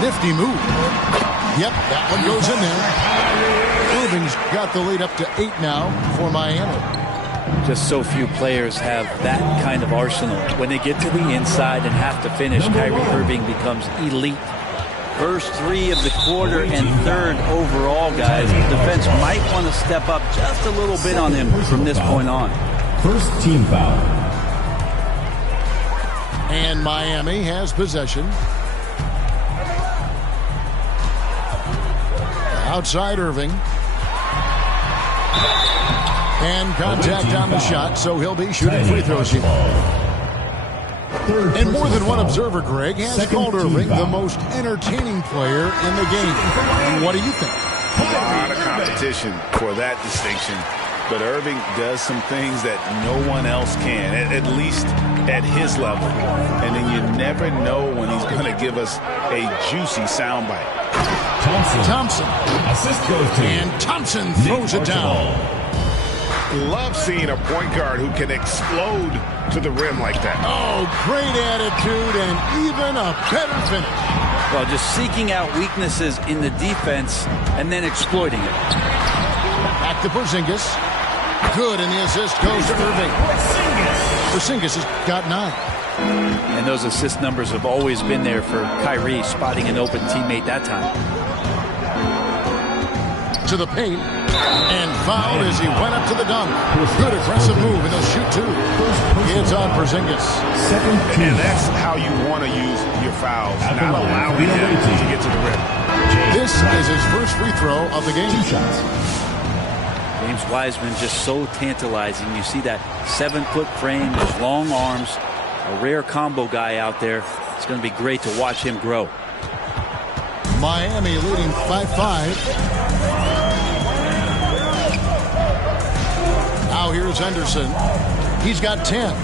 Nifty move. Yep, that one goes in there. Irving's got the lead up to 8 now for Miami. Just so few players have that kind of arsenal. When they get to the inside and have to finish, Kyrie Irving becomes elite. First 3 of the quarter and 3rd overall, guys. The defense might want to step up just a little bit on him from this point on. First team foul. And Miami has possession. Outside Irving. And contact on the shot, so he'll be shooting free throws here. And more than one observer, Greg, has called Irving the most entertaining player in the game. What do you think? A lot of competition for that distinction. But Irving does some things that no one else can, at least at his level. And then you never know when he's going to give us a juicy soundbite. Thompson. Assist goes to. And Thompson throws it down. Love seeing a point guard who can explode to the rim like that. Oh, great attitude and even a better finish. Well, just seeking out weaknesses in the defense and then exploiting it. Back to Porzingis. Good, and the assist goes to Irving. Porzingis has got 9. And those assist numbers have always been there for Kyrie, spotting an open teammate that time. To the paint, and fouled as he went up to the dunk. Good aggressive move, and they'll shoot 2. It's on Porzingis. And that's how you want to use your fouls, not allowing him to get to the rim. This is his first free throw of the game. 2 shots. James Wiseman just so tantalizing. You see that 7-foot frame, those long arms, a rare combo guy out there. It's going to be great to watch him grow. Miami leading 5-5. Now here's Henderson. He's got 10.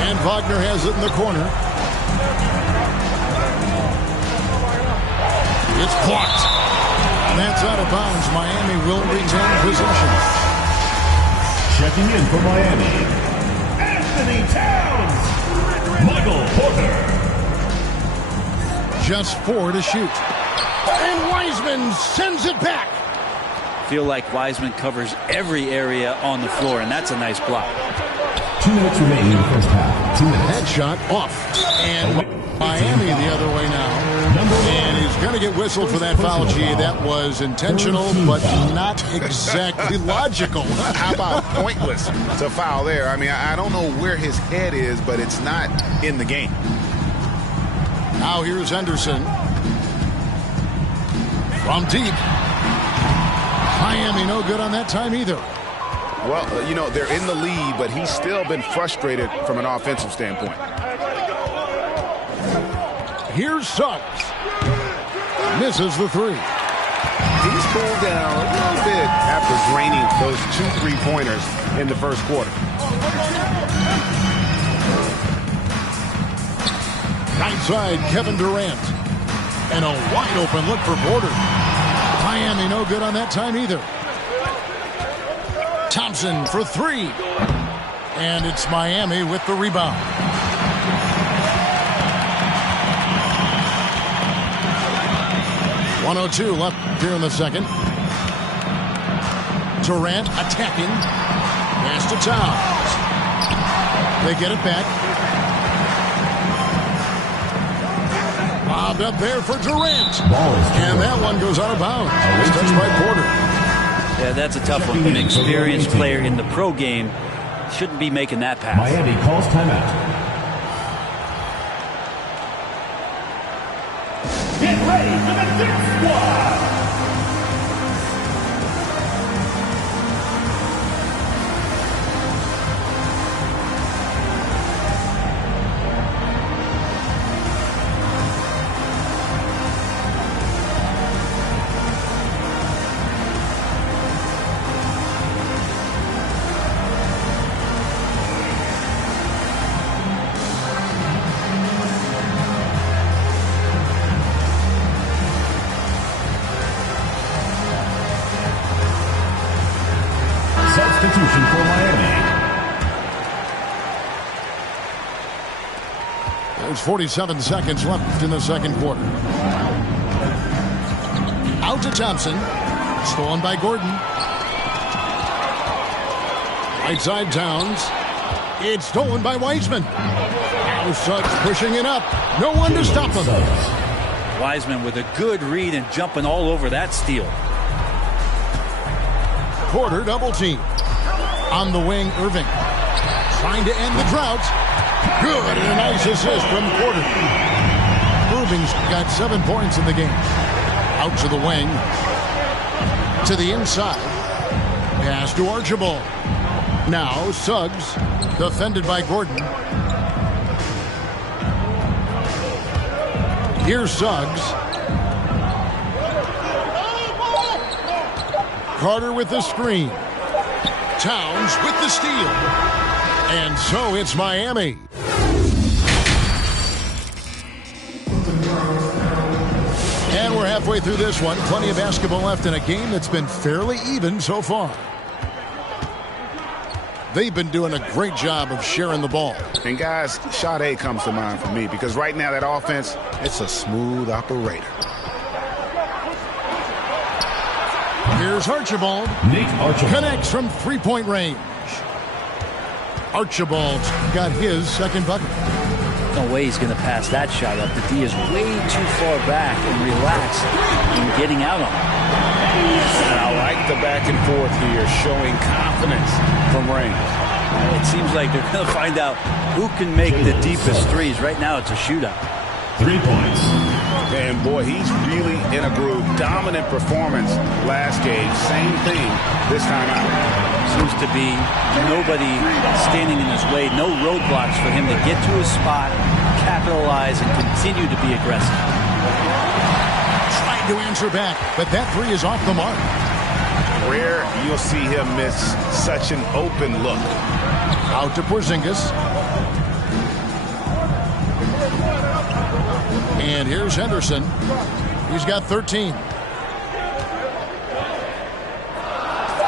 And Wagner has it in the corner. It's blocked. And that's out of bounds. Miami will retain possession. Checking in for Miami, Anthony Towns. Michael Porter. Just 4 to shoot. And Wiseman sends it back. Feel like Wiseman covers every area on the floor, and that's a nice block. 2 minutes remaining in the first half. 2 minutes. Headshot off. And Miami the other way now. And he's going to get whistled for that foul, G. That was intentional, but not exactly logical. How about pointless to foul there? I mean, I don't know where his head is, but it's not in the game. Now here's Henderson. From deep. Miami no good on that time either. Well, you know, they're in the lead, but he's still been frustrated from an offensive standpoint. Here's Suggs. Misses the 3. He's cooled down a little bit after draining those 2 3-pointers in the first quarter. Right side, Kevin Durant. And a wide open look for Porter. Miami no good on that time either. Thompson for 3. And it's Miami with the rebound. .102 left here in the second. Durant attacking. Pass to Towns. They get it back. Bobbed up there for Durant. And that one goes out of bounds. It's touched by Porter. Yeah, that's a tough one. An experienced player in the pro game shouldn't be making that pass. Miami calls timeout. Get ready for the Dirt Squad. Substitution for Miami. There's 47 seconds left in the second quarter. Out to Thompson. Stolen by Gordon. Right side Towns. It's stolen by Wiseman. Now Suggs pushing it up. No one to stop him. Wiseman with a good read and jumping all over that steal. Porter double team. On the wing, Irving. Trying to end the drought. Good, and a nice assist from Porter. Irving's got 7 points in the game. Out to the wing. To the inside. Pass to Archibald. Now Suggs. Defended by Gordon. Here's Suggs. Carter with the screen. Towns with the steal. And so it's Miami. And we're halfway through this one. Plenty of basketball left in a game that's been fairly even so far. They've been doing a great job of sharing the ball. And guys, Sade comes to mind for me because right now that offense, it's a smooth operator. Here's Archibald. Nate Archibald Connects from three-point range. Archibald's got his second bucket. No way he's going to pass that shot up. The D is way too far back and relaxed in getting out on it. And I like the back and forth here, showing confidence from range. It seems like they're going to find out who can make the deepest threes. Right now it's a shootout. 3 points. And boy, he's really in a groove. Dominant performance last game. Same thing this time out. Seems to be nobody standing in his way. No roadblocks for him to get to his spot, capitalize, and continue to be aggressive. Trying to answer back, but that three is off the mark. Rare you'll see him miss such an open look. Out to Porzingis. And here's Henderson. He's got 13.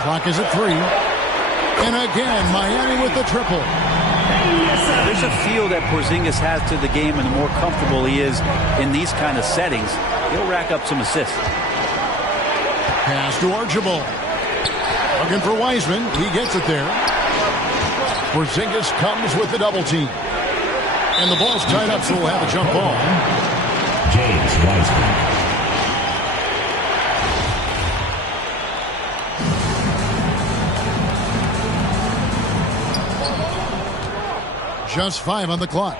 Clock is at 3. And again, Miami with the triple. There's a feel that Porzingis has to the game, and the more comfortable he is in these kind of settings, he'll rack up some assists. Pass to Archibald. Looking for Wiseman. He gets it there. Porzingis comes with the double team. And the ball's tied up, so we'll have a jump ball. James Wiseman. Just 5 on the clock.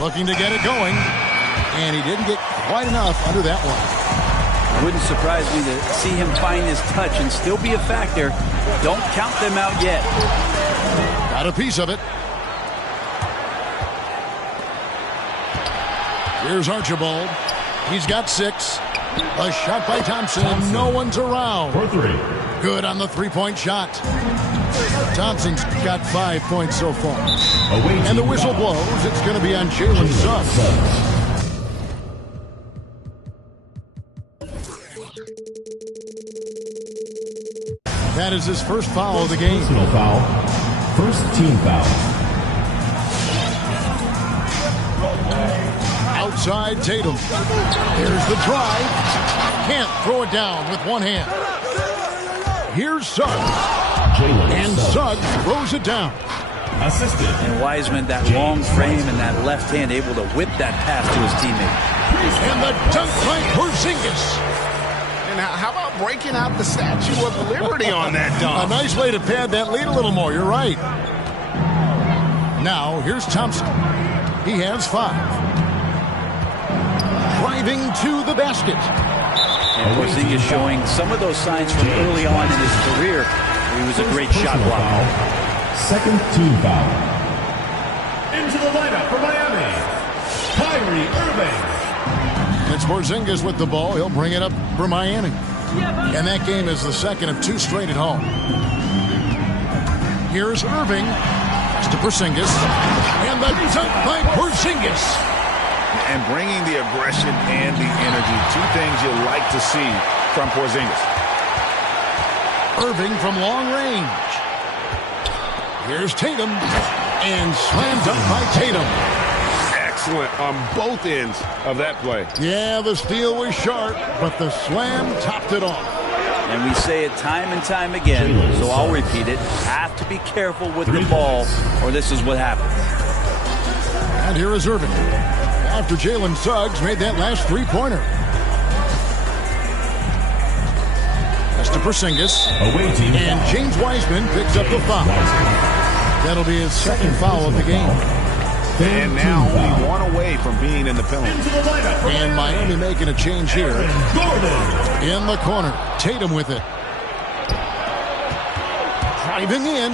Looking to get it going. And he didn't get quite enough under that one. Wouldn't surprise me to see him find his touch and still be a factor. Don't count them out yet. Got a piece of it. Here's Archibald. He's got 6. A shot by Thompson. No one's around. For 3. Good on the three-point shot. Thompson's got 5 points so far. And the whistle blows. It's going to be on Jalen Suggs. That is his first foul of the game. Personal foul. First team foul. Outside Tatum. Here's the drive. Can't throw it down with one hand. Here's Suggs. And Suggs throws it down. Assisted. And Wiseman, that long frame and that left hand, able to whip that pass to his teammate. And the dunk by Porzingis. And how about breaking out the Statue of Liberty on that dunk? A nice way to pad that lead a little more. You're right. Now, here's Thompson. He has 5. Driving to the basket. And Porzingis showing some of those signs from early on in his career. He was a great shot blocker. Second team foul. Into the lineup for Miami, Kyrie Irving. It's Porzingis with the ball. He'll bring it up for Miami. And that game is the second of 2 straight at home. Here's Irving. Pass to Porzingis. And the dunk by Porzingis. And bringing the aggression and the energy. 2 things you like to see from Porzingis. Irving from long range. Here's Tatum. And slam dunk by Tatum. Excellent on both ends of that play. Yeah, the steal was sharp, but the slam topped it off. And we say it time and time again, so I'll repeat it. Have to be careful with the ball, or this is what happens. And here is Irving. After Jalen Suggs made that last 3-pointer. That's to Porzingis. And James Wiseman picks up the foul. That'll be his second foul of the game. And now only 1 away from being in the penalty. And Miami making a change here. In the corner. Tatum with it. Driving in.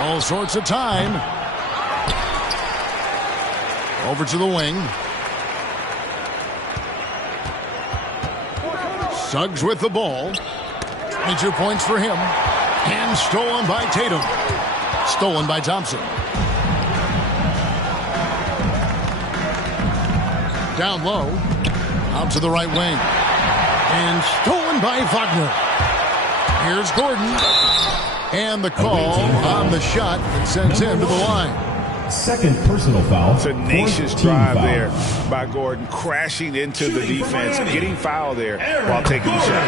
All sorts of time. Over to the wing. Suggs with the ball. 22 points for him. And stolen by Tatum. Stolen by Thompson. Down low. Out to the right wing. And stolen by Wagner. Here's Gordon. And the call on the shot that sends him to the line. Second personal foul. Tenacious drive there by Gordon, crashing into the defense, getting fouled there while taking the shot.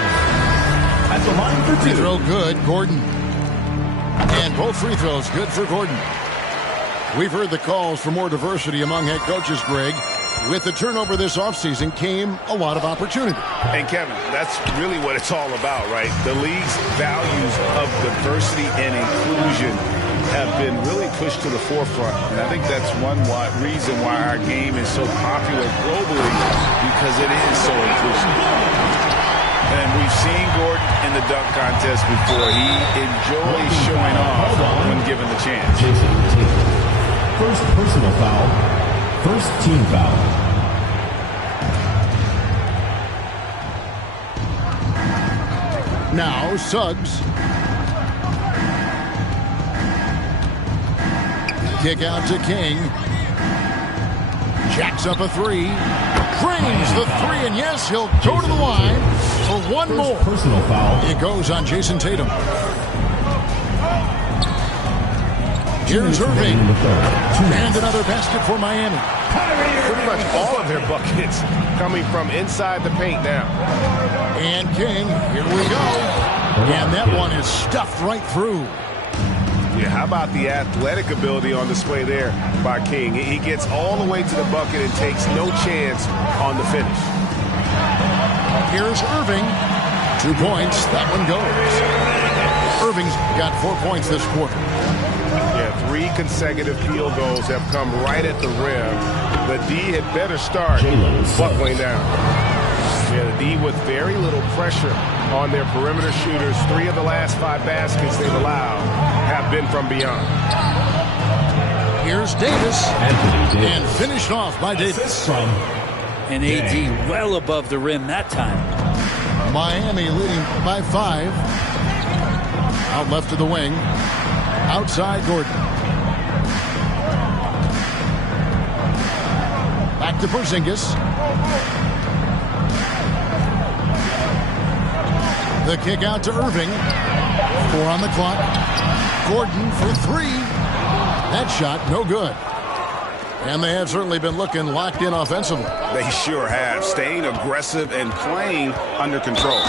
At the line for 2. Free throw good, Gordon. And both free throws good for Gordon. We've heard the calls for more diversity among head coaches, Greg. With the turnover this offseason came a lot of opportunity. And Kevin, that's really what it's all about, right? The league's values of diversity and inclusion have been really pushed to the forefront. And I think that's one reason why our game is so popular globally, because it is so inclusive. And we've seen Gordon in the dunk contest before. He enjoys showing off when given the chance. First personal foul. First team foul. Now Suggs. Kick out to King. Jacks up a 3. Drains the 3, and yes, he'll go to the line for one more. Personal foul. It goes on Jason Tatum. Here's Irving. And another basket for Miami. Pretty much all of their buckets coming from inside the paint now. And King, here we go. And that one is stuffed right through. Yeah, how about the athletic ability on display there by King? He gets all the way to the bucket and takes no chance on the finish. Here's Irving. 2 points. That one goes. Irving's got 4 points this quarter. Yeah, 3 consecutive field goals have come right at the rim. The D had better start buckling down. Yeah, the D with very little pressure on their perimeter shooters. 3 of the last 5 baskets they've allowed have been from beyond. Here's Davis. And finished off by Davis. And AD well above the rim that time. Miami leading by 5. Out left of the wing. Outside Gordon. Back to Porzingis. The kick out to Irving. 4 on the clock. Gordon for 3. That shot no good. And they have certainly been looking locked in offensively. They sure have. Staying aggressive and playing under control.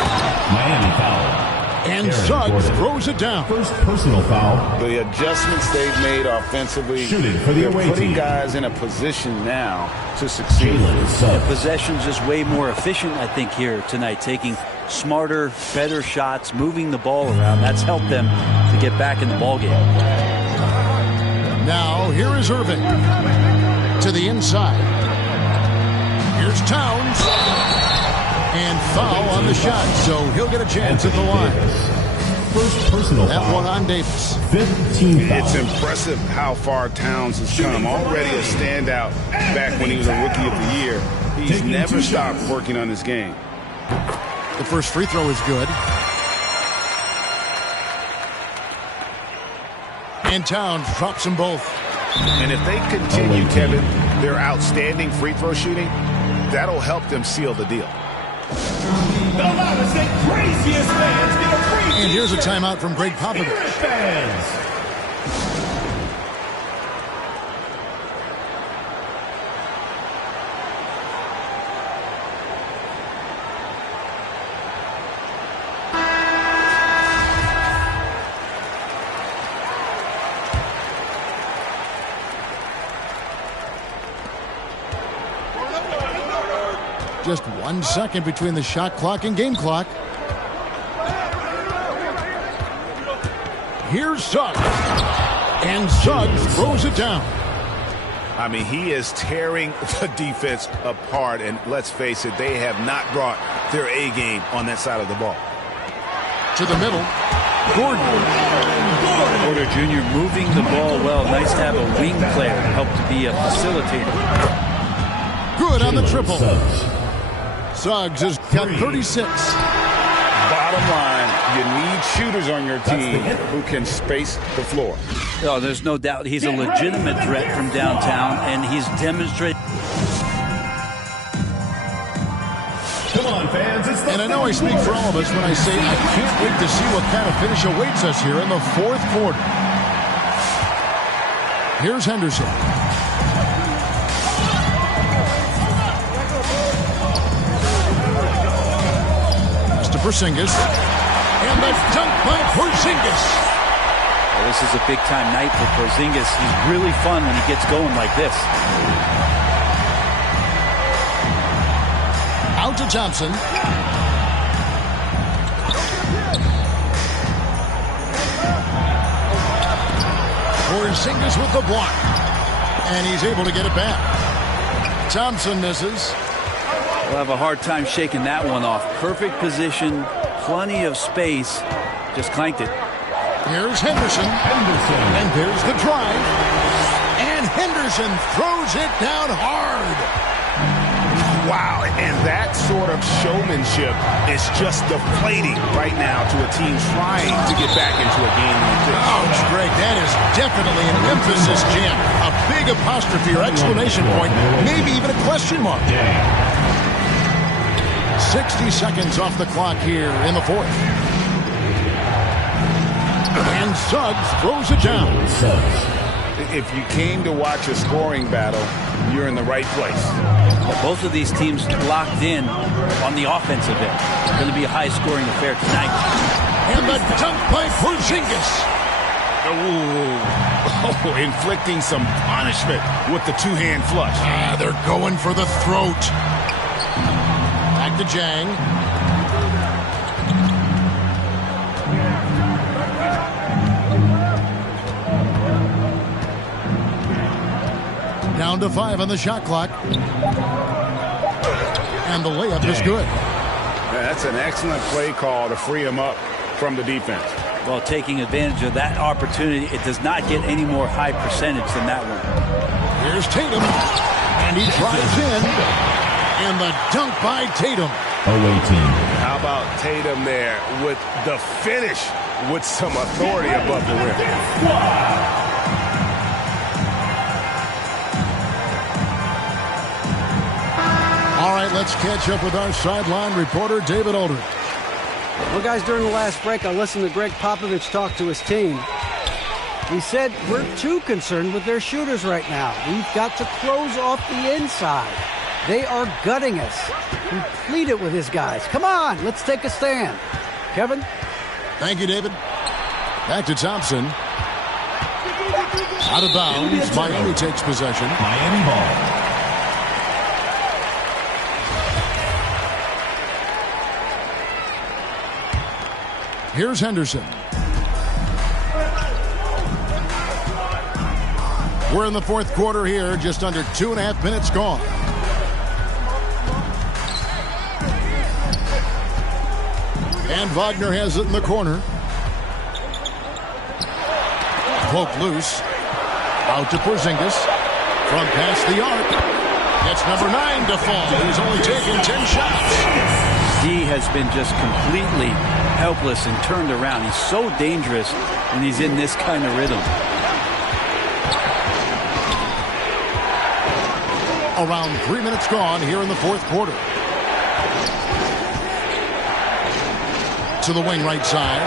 Miami foul. And Suggs throws it down. First personal foul. The adjustments they've made offensively, Shooting for the they're away putting team. guys in a position now to succeed. The possession's just way more efficient, I think, here tonight. Taking smarter, better shots, moving the ball around. That's helped them to get back in the ballgame. Now, here is Irving. to the inside. Here's Towns. And foul on the shot, so he'll get a chance at the line. First personal That foul. one on Davis. 15 foul. It's impressive how far Towns has come. Already a standout back when he was a Rookie of the Year. He's never stopped working on his game. The first free throw is good. And Towns drops them both. And if they continue, Kevin, their outstanding free throw shooting, that'll help them seal the deal. The loudest and craziest fans get a free And here's a timeout from Greg Popovich. fans. Just 1 second between the shot clock and game clock. Here's Suggs. And Suggs throws it down. I mean, he is tearing the defense apart, and let's face it, they have not brought their A game on that side of the ball. To the middle. Gordon. Porter Jr. moving the ball well. Nice to have a wing player to help to be a facilitator. Good on the triple. Suggs has got 36. Bottom line, you need shooters on your team who can space the floor. Oh, there's no doubt he's a legitimate threat from downtown, and he's demonstrated. Come on, fans. It's the And I know I speak for all of us when I say I can't wait to see what kind of finish awaits us here in the fourth quarter. Here's Henderson. Porzingis, and the dunk by Porzingis. Well, this is a big-time night for Porzingis. He's really fun when he gets going like this. Out to Thompson. Porzingis with the block, and he's able to get it back. Thompson misses. We'll have a hard time shaking that one off. Perfect position, plenty of space. Just clanked it. Here's Henderson. And there's the drive. And Henderson throws it down hard. Wow, and that sort of showmanship is just deflating right now to a team trying to get back into a game like this. Ouch, Greg, that is definitely an emphasis jam. A big apostrophe or exclamation point, maybe even a question mark. 60 seconds off the clock here in the fourth. And Suggs throws it down. If you came to watch a scoring battle, you're in the right place. Well, both of these teams locked in on the offensive end. It's going to be a high-scoring affair tonight. And the dunk by Porzingis. Oh, inflicting some punishment with the two-hand flush. They're going for the throat. Back to Jang. Down to 5 on the shot clock. And the layup is good. That's an excellent play call to free him up from the defense. Well, taking advantage of that opportunity, it does not get any more high percentage than that one. Here's Tatum. And he drives in. And the dunk by Tatum. Away team. How about Tatum there with the finish with some authority above the rim? All right, let's catch up with our sideline reporter, David Aldridge. Well, guys, during the last break, I listened to Greg Popovich talk to his team. He said, we're too concerned with their shooters right now. We've got to close off the inside. They are gutting us. He pleaded with his guys. Come on, let's take a stand. Kevin? Thank you, David. Back to Thompson. Out of bounds. Miami takes possession. Miami ball. Here's Henderson. We're in the fourth quarter here, just under 2.5 minutes gone. And Wagner has it in the corner. Poke loose. Out to Porzingis. From past the arc. It's number 9 to fall. He's only taken 10 shots. He has been just completely helpless and turned around. He's so dangerous when he's in this kind of rhythm. Around 3 minutes gone here in the fourth quarter. To the wing right side.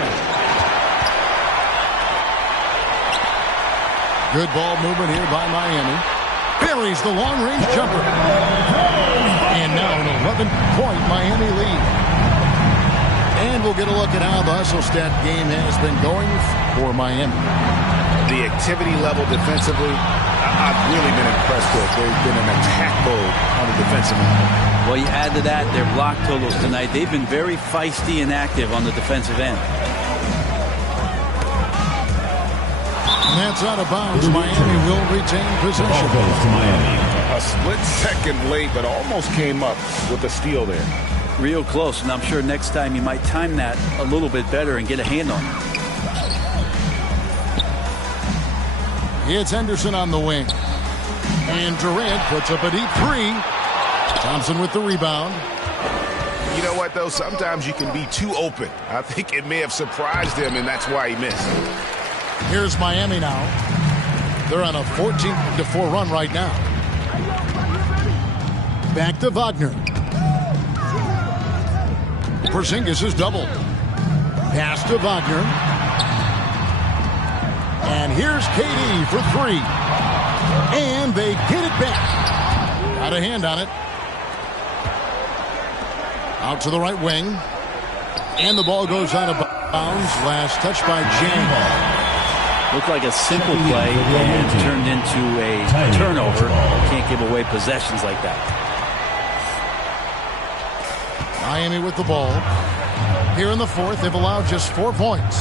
Good ball movement here by Miami. Buries the long-range jumper. And now an 11-point Miami lead. And we'll get a look at how the hustle stat game has been going for Miami. The activity level defensively, I've really been impressed with. They've been in attack mode on the defensive end. Well, you add to that their block totals tonight. They've been very feisty and active on the defensive end. And that's out of bounds. Miami will retain possession. Ball goes to Miami. A split second late, but almost came up with a steal there. Real close, and I'm sure next time you might time that a little bit better and get a hand on it. It's Henderson on the wing. And Durant puts up a deep three. Thompson with the rebound. You know what, though? Sometimes you can be too open. I think it may have surprised him, and that's why he missed. Here's Miami now. They're on a 14-4 run right now. Back to Wagner. Porzingis is doubled. Pass to Wagner. And here's KD for 3. And they get it back. Got a hand on it. Out to the right wing. And the ball goes out of bounds. Last touch by Jang. Looked like a simple play and turned into a turnover. Can't give away possessions like that. Miami with the ball. Here in the fourth, they've allowed just 4 points.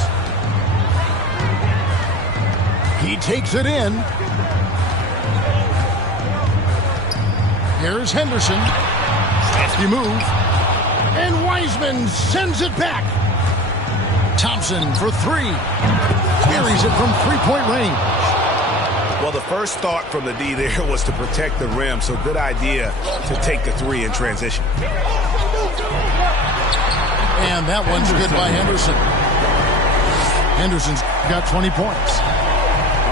He takes it in. Here's Henderson. Hefty move. And Wiseman sends it back. Thompson for 3. Carries it from three-point range. Well, the first thought from the D there was to protect the rim, so good idea to take the 3 in transition. And that one's good by Henderson. Henderson's got 20 points.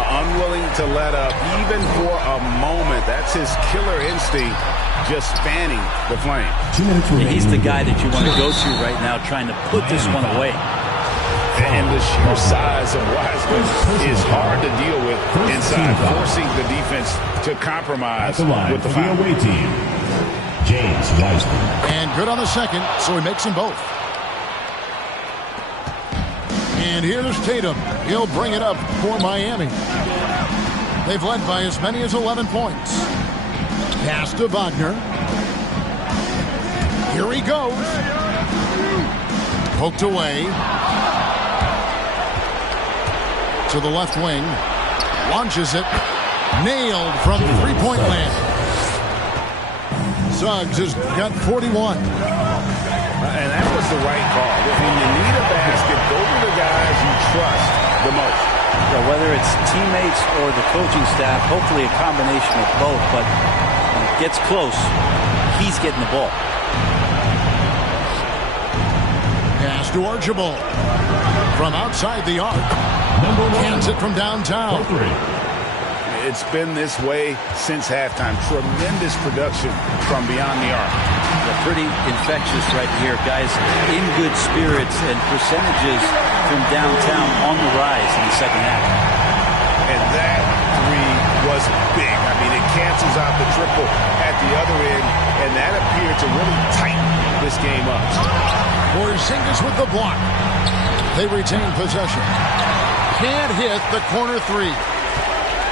Unwilling to let up, even for a moment. That's his killer instinct, just fanning the flame. 2 minutes remaining. He's the guy that you want to go to right now, trying to put this one away. And the sheer size of Wiseman is hard to deal with inside, forcing the defense to compromise with the foul. Away team, James Wiseman. And good on the second, so he makes them both. And here's Tatum. He'll bring it up for Miami. They've led by as many as 11 points. Pass to Wagner. Here he goes. Poked away. To the left wing. Launches it. Nailed from three-point land. Suggs has got 41. And that was the right call. When you need a basket, go to the guys you trust the most. Yeah, whether it's teammates or the coaching staff, hopefully a combination of both, but when it gets close, he's getting the ball. Pass to Archibald. From outside the arc. Cans it from downtown. It's been this way since halftime. Tremendous production from beyond the arc. They're pretty infectious right here. Guys in good spirits and percentages from downtown on the rise in the second half. And that 3 was big. I mean, it cancels out the triple at the other end, and that appeared to really tighten this game up. Porzingis with the block. They retain possession. Can't hit the corner 3.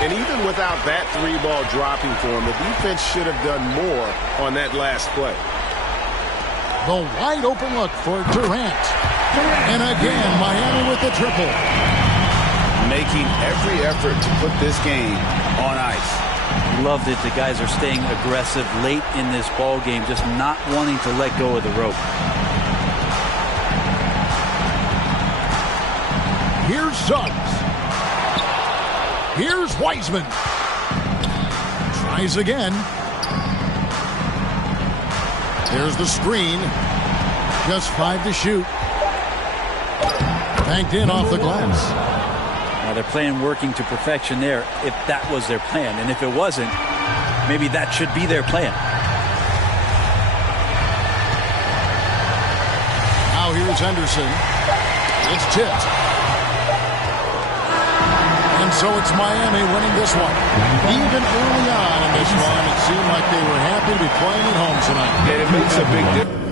And even without that 3-ball dropping for him, the defense should have done more on that last play. The wide open look for Durant. And again, Miami with the triple. making every effort to put this game on ice. Loved it. The guys are staying aggressive late in this ball game, just not wanting to let go of the rope. Here's Suggs. Here's Wiseman. Tries again. There's the screen. Just 5 to shoot. Banked in off the glass. Now they're playing working to perfection there, if that was their plan. And if it wasn't, maybe that should be their plan. Now here's Henderson. It's tipped. And so it's Miami winning this one. Even early on in this one, it seemed like they were happy to be playing at home tonight. And it makes a big difference.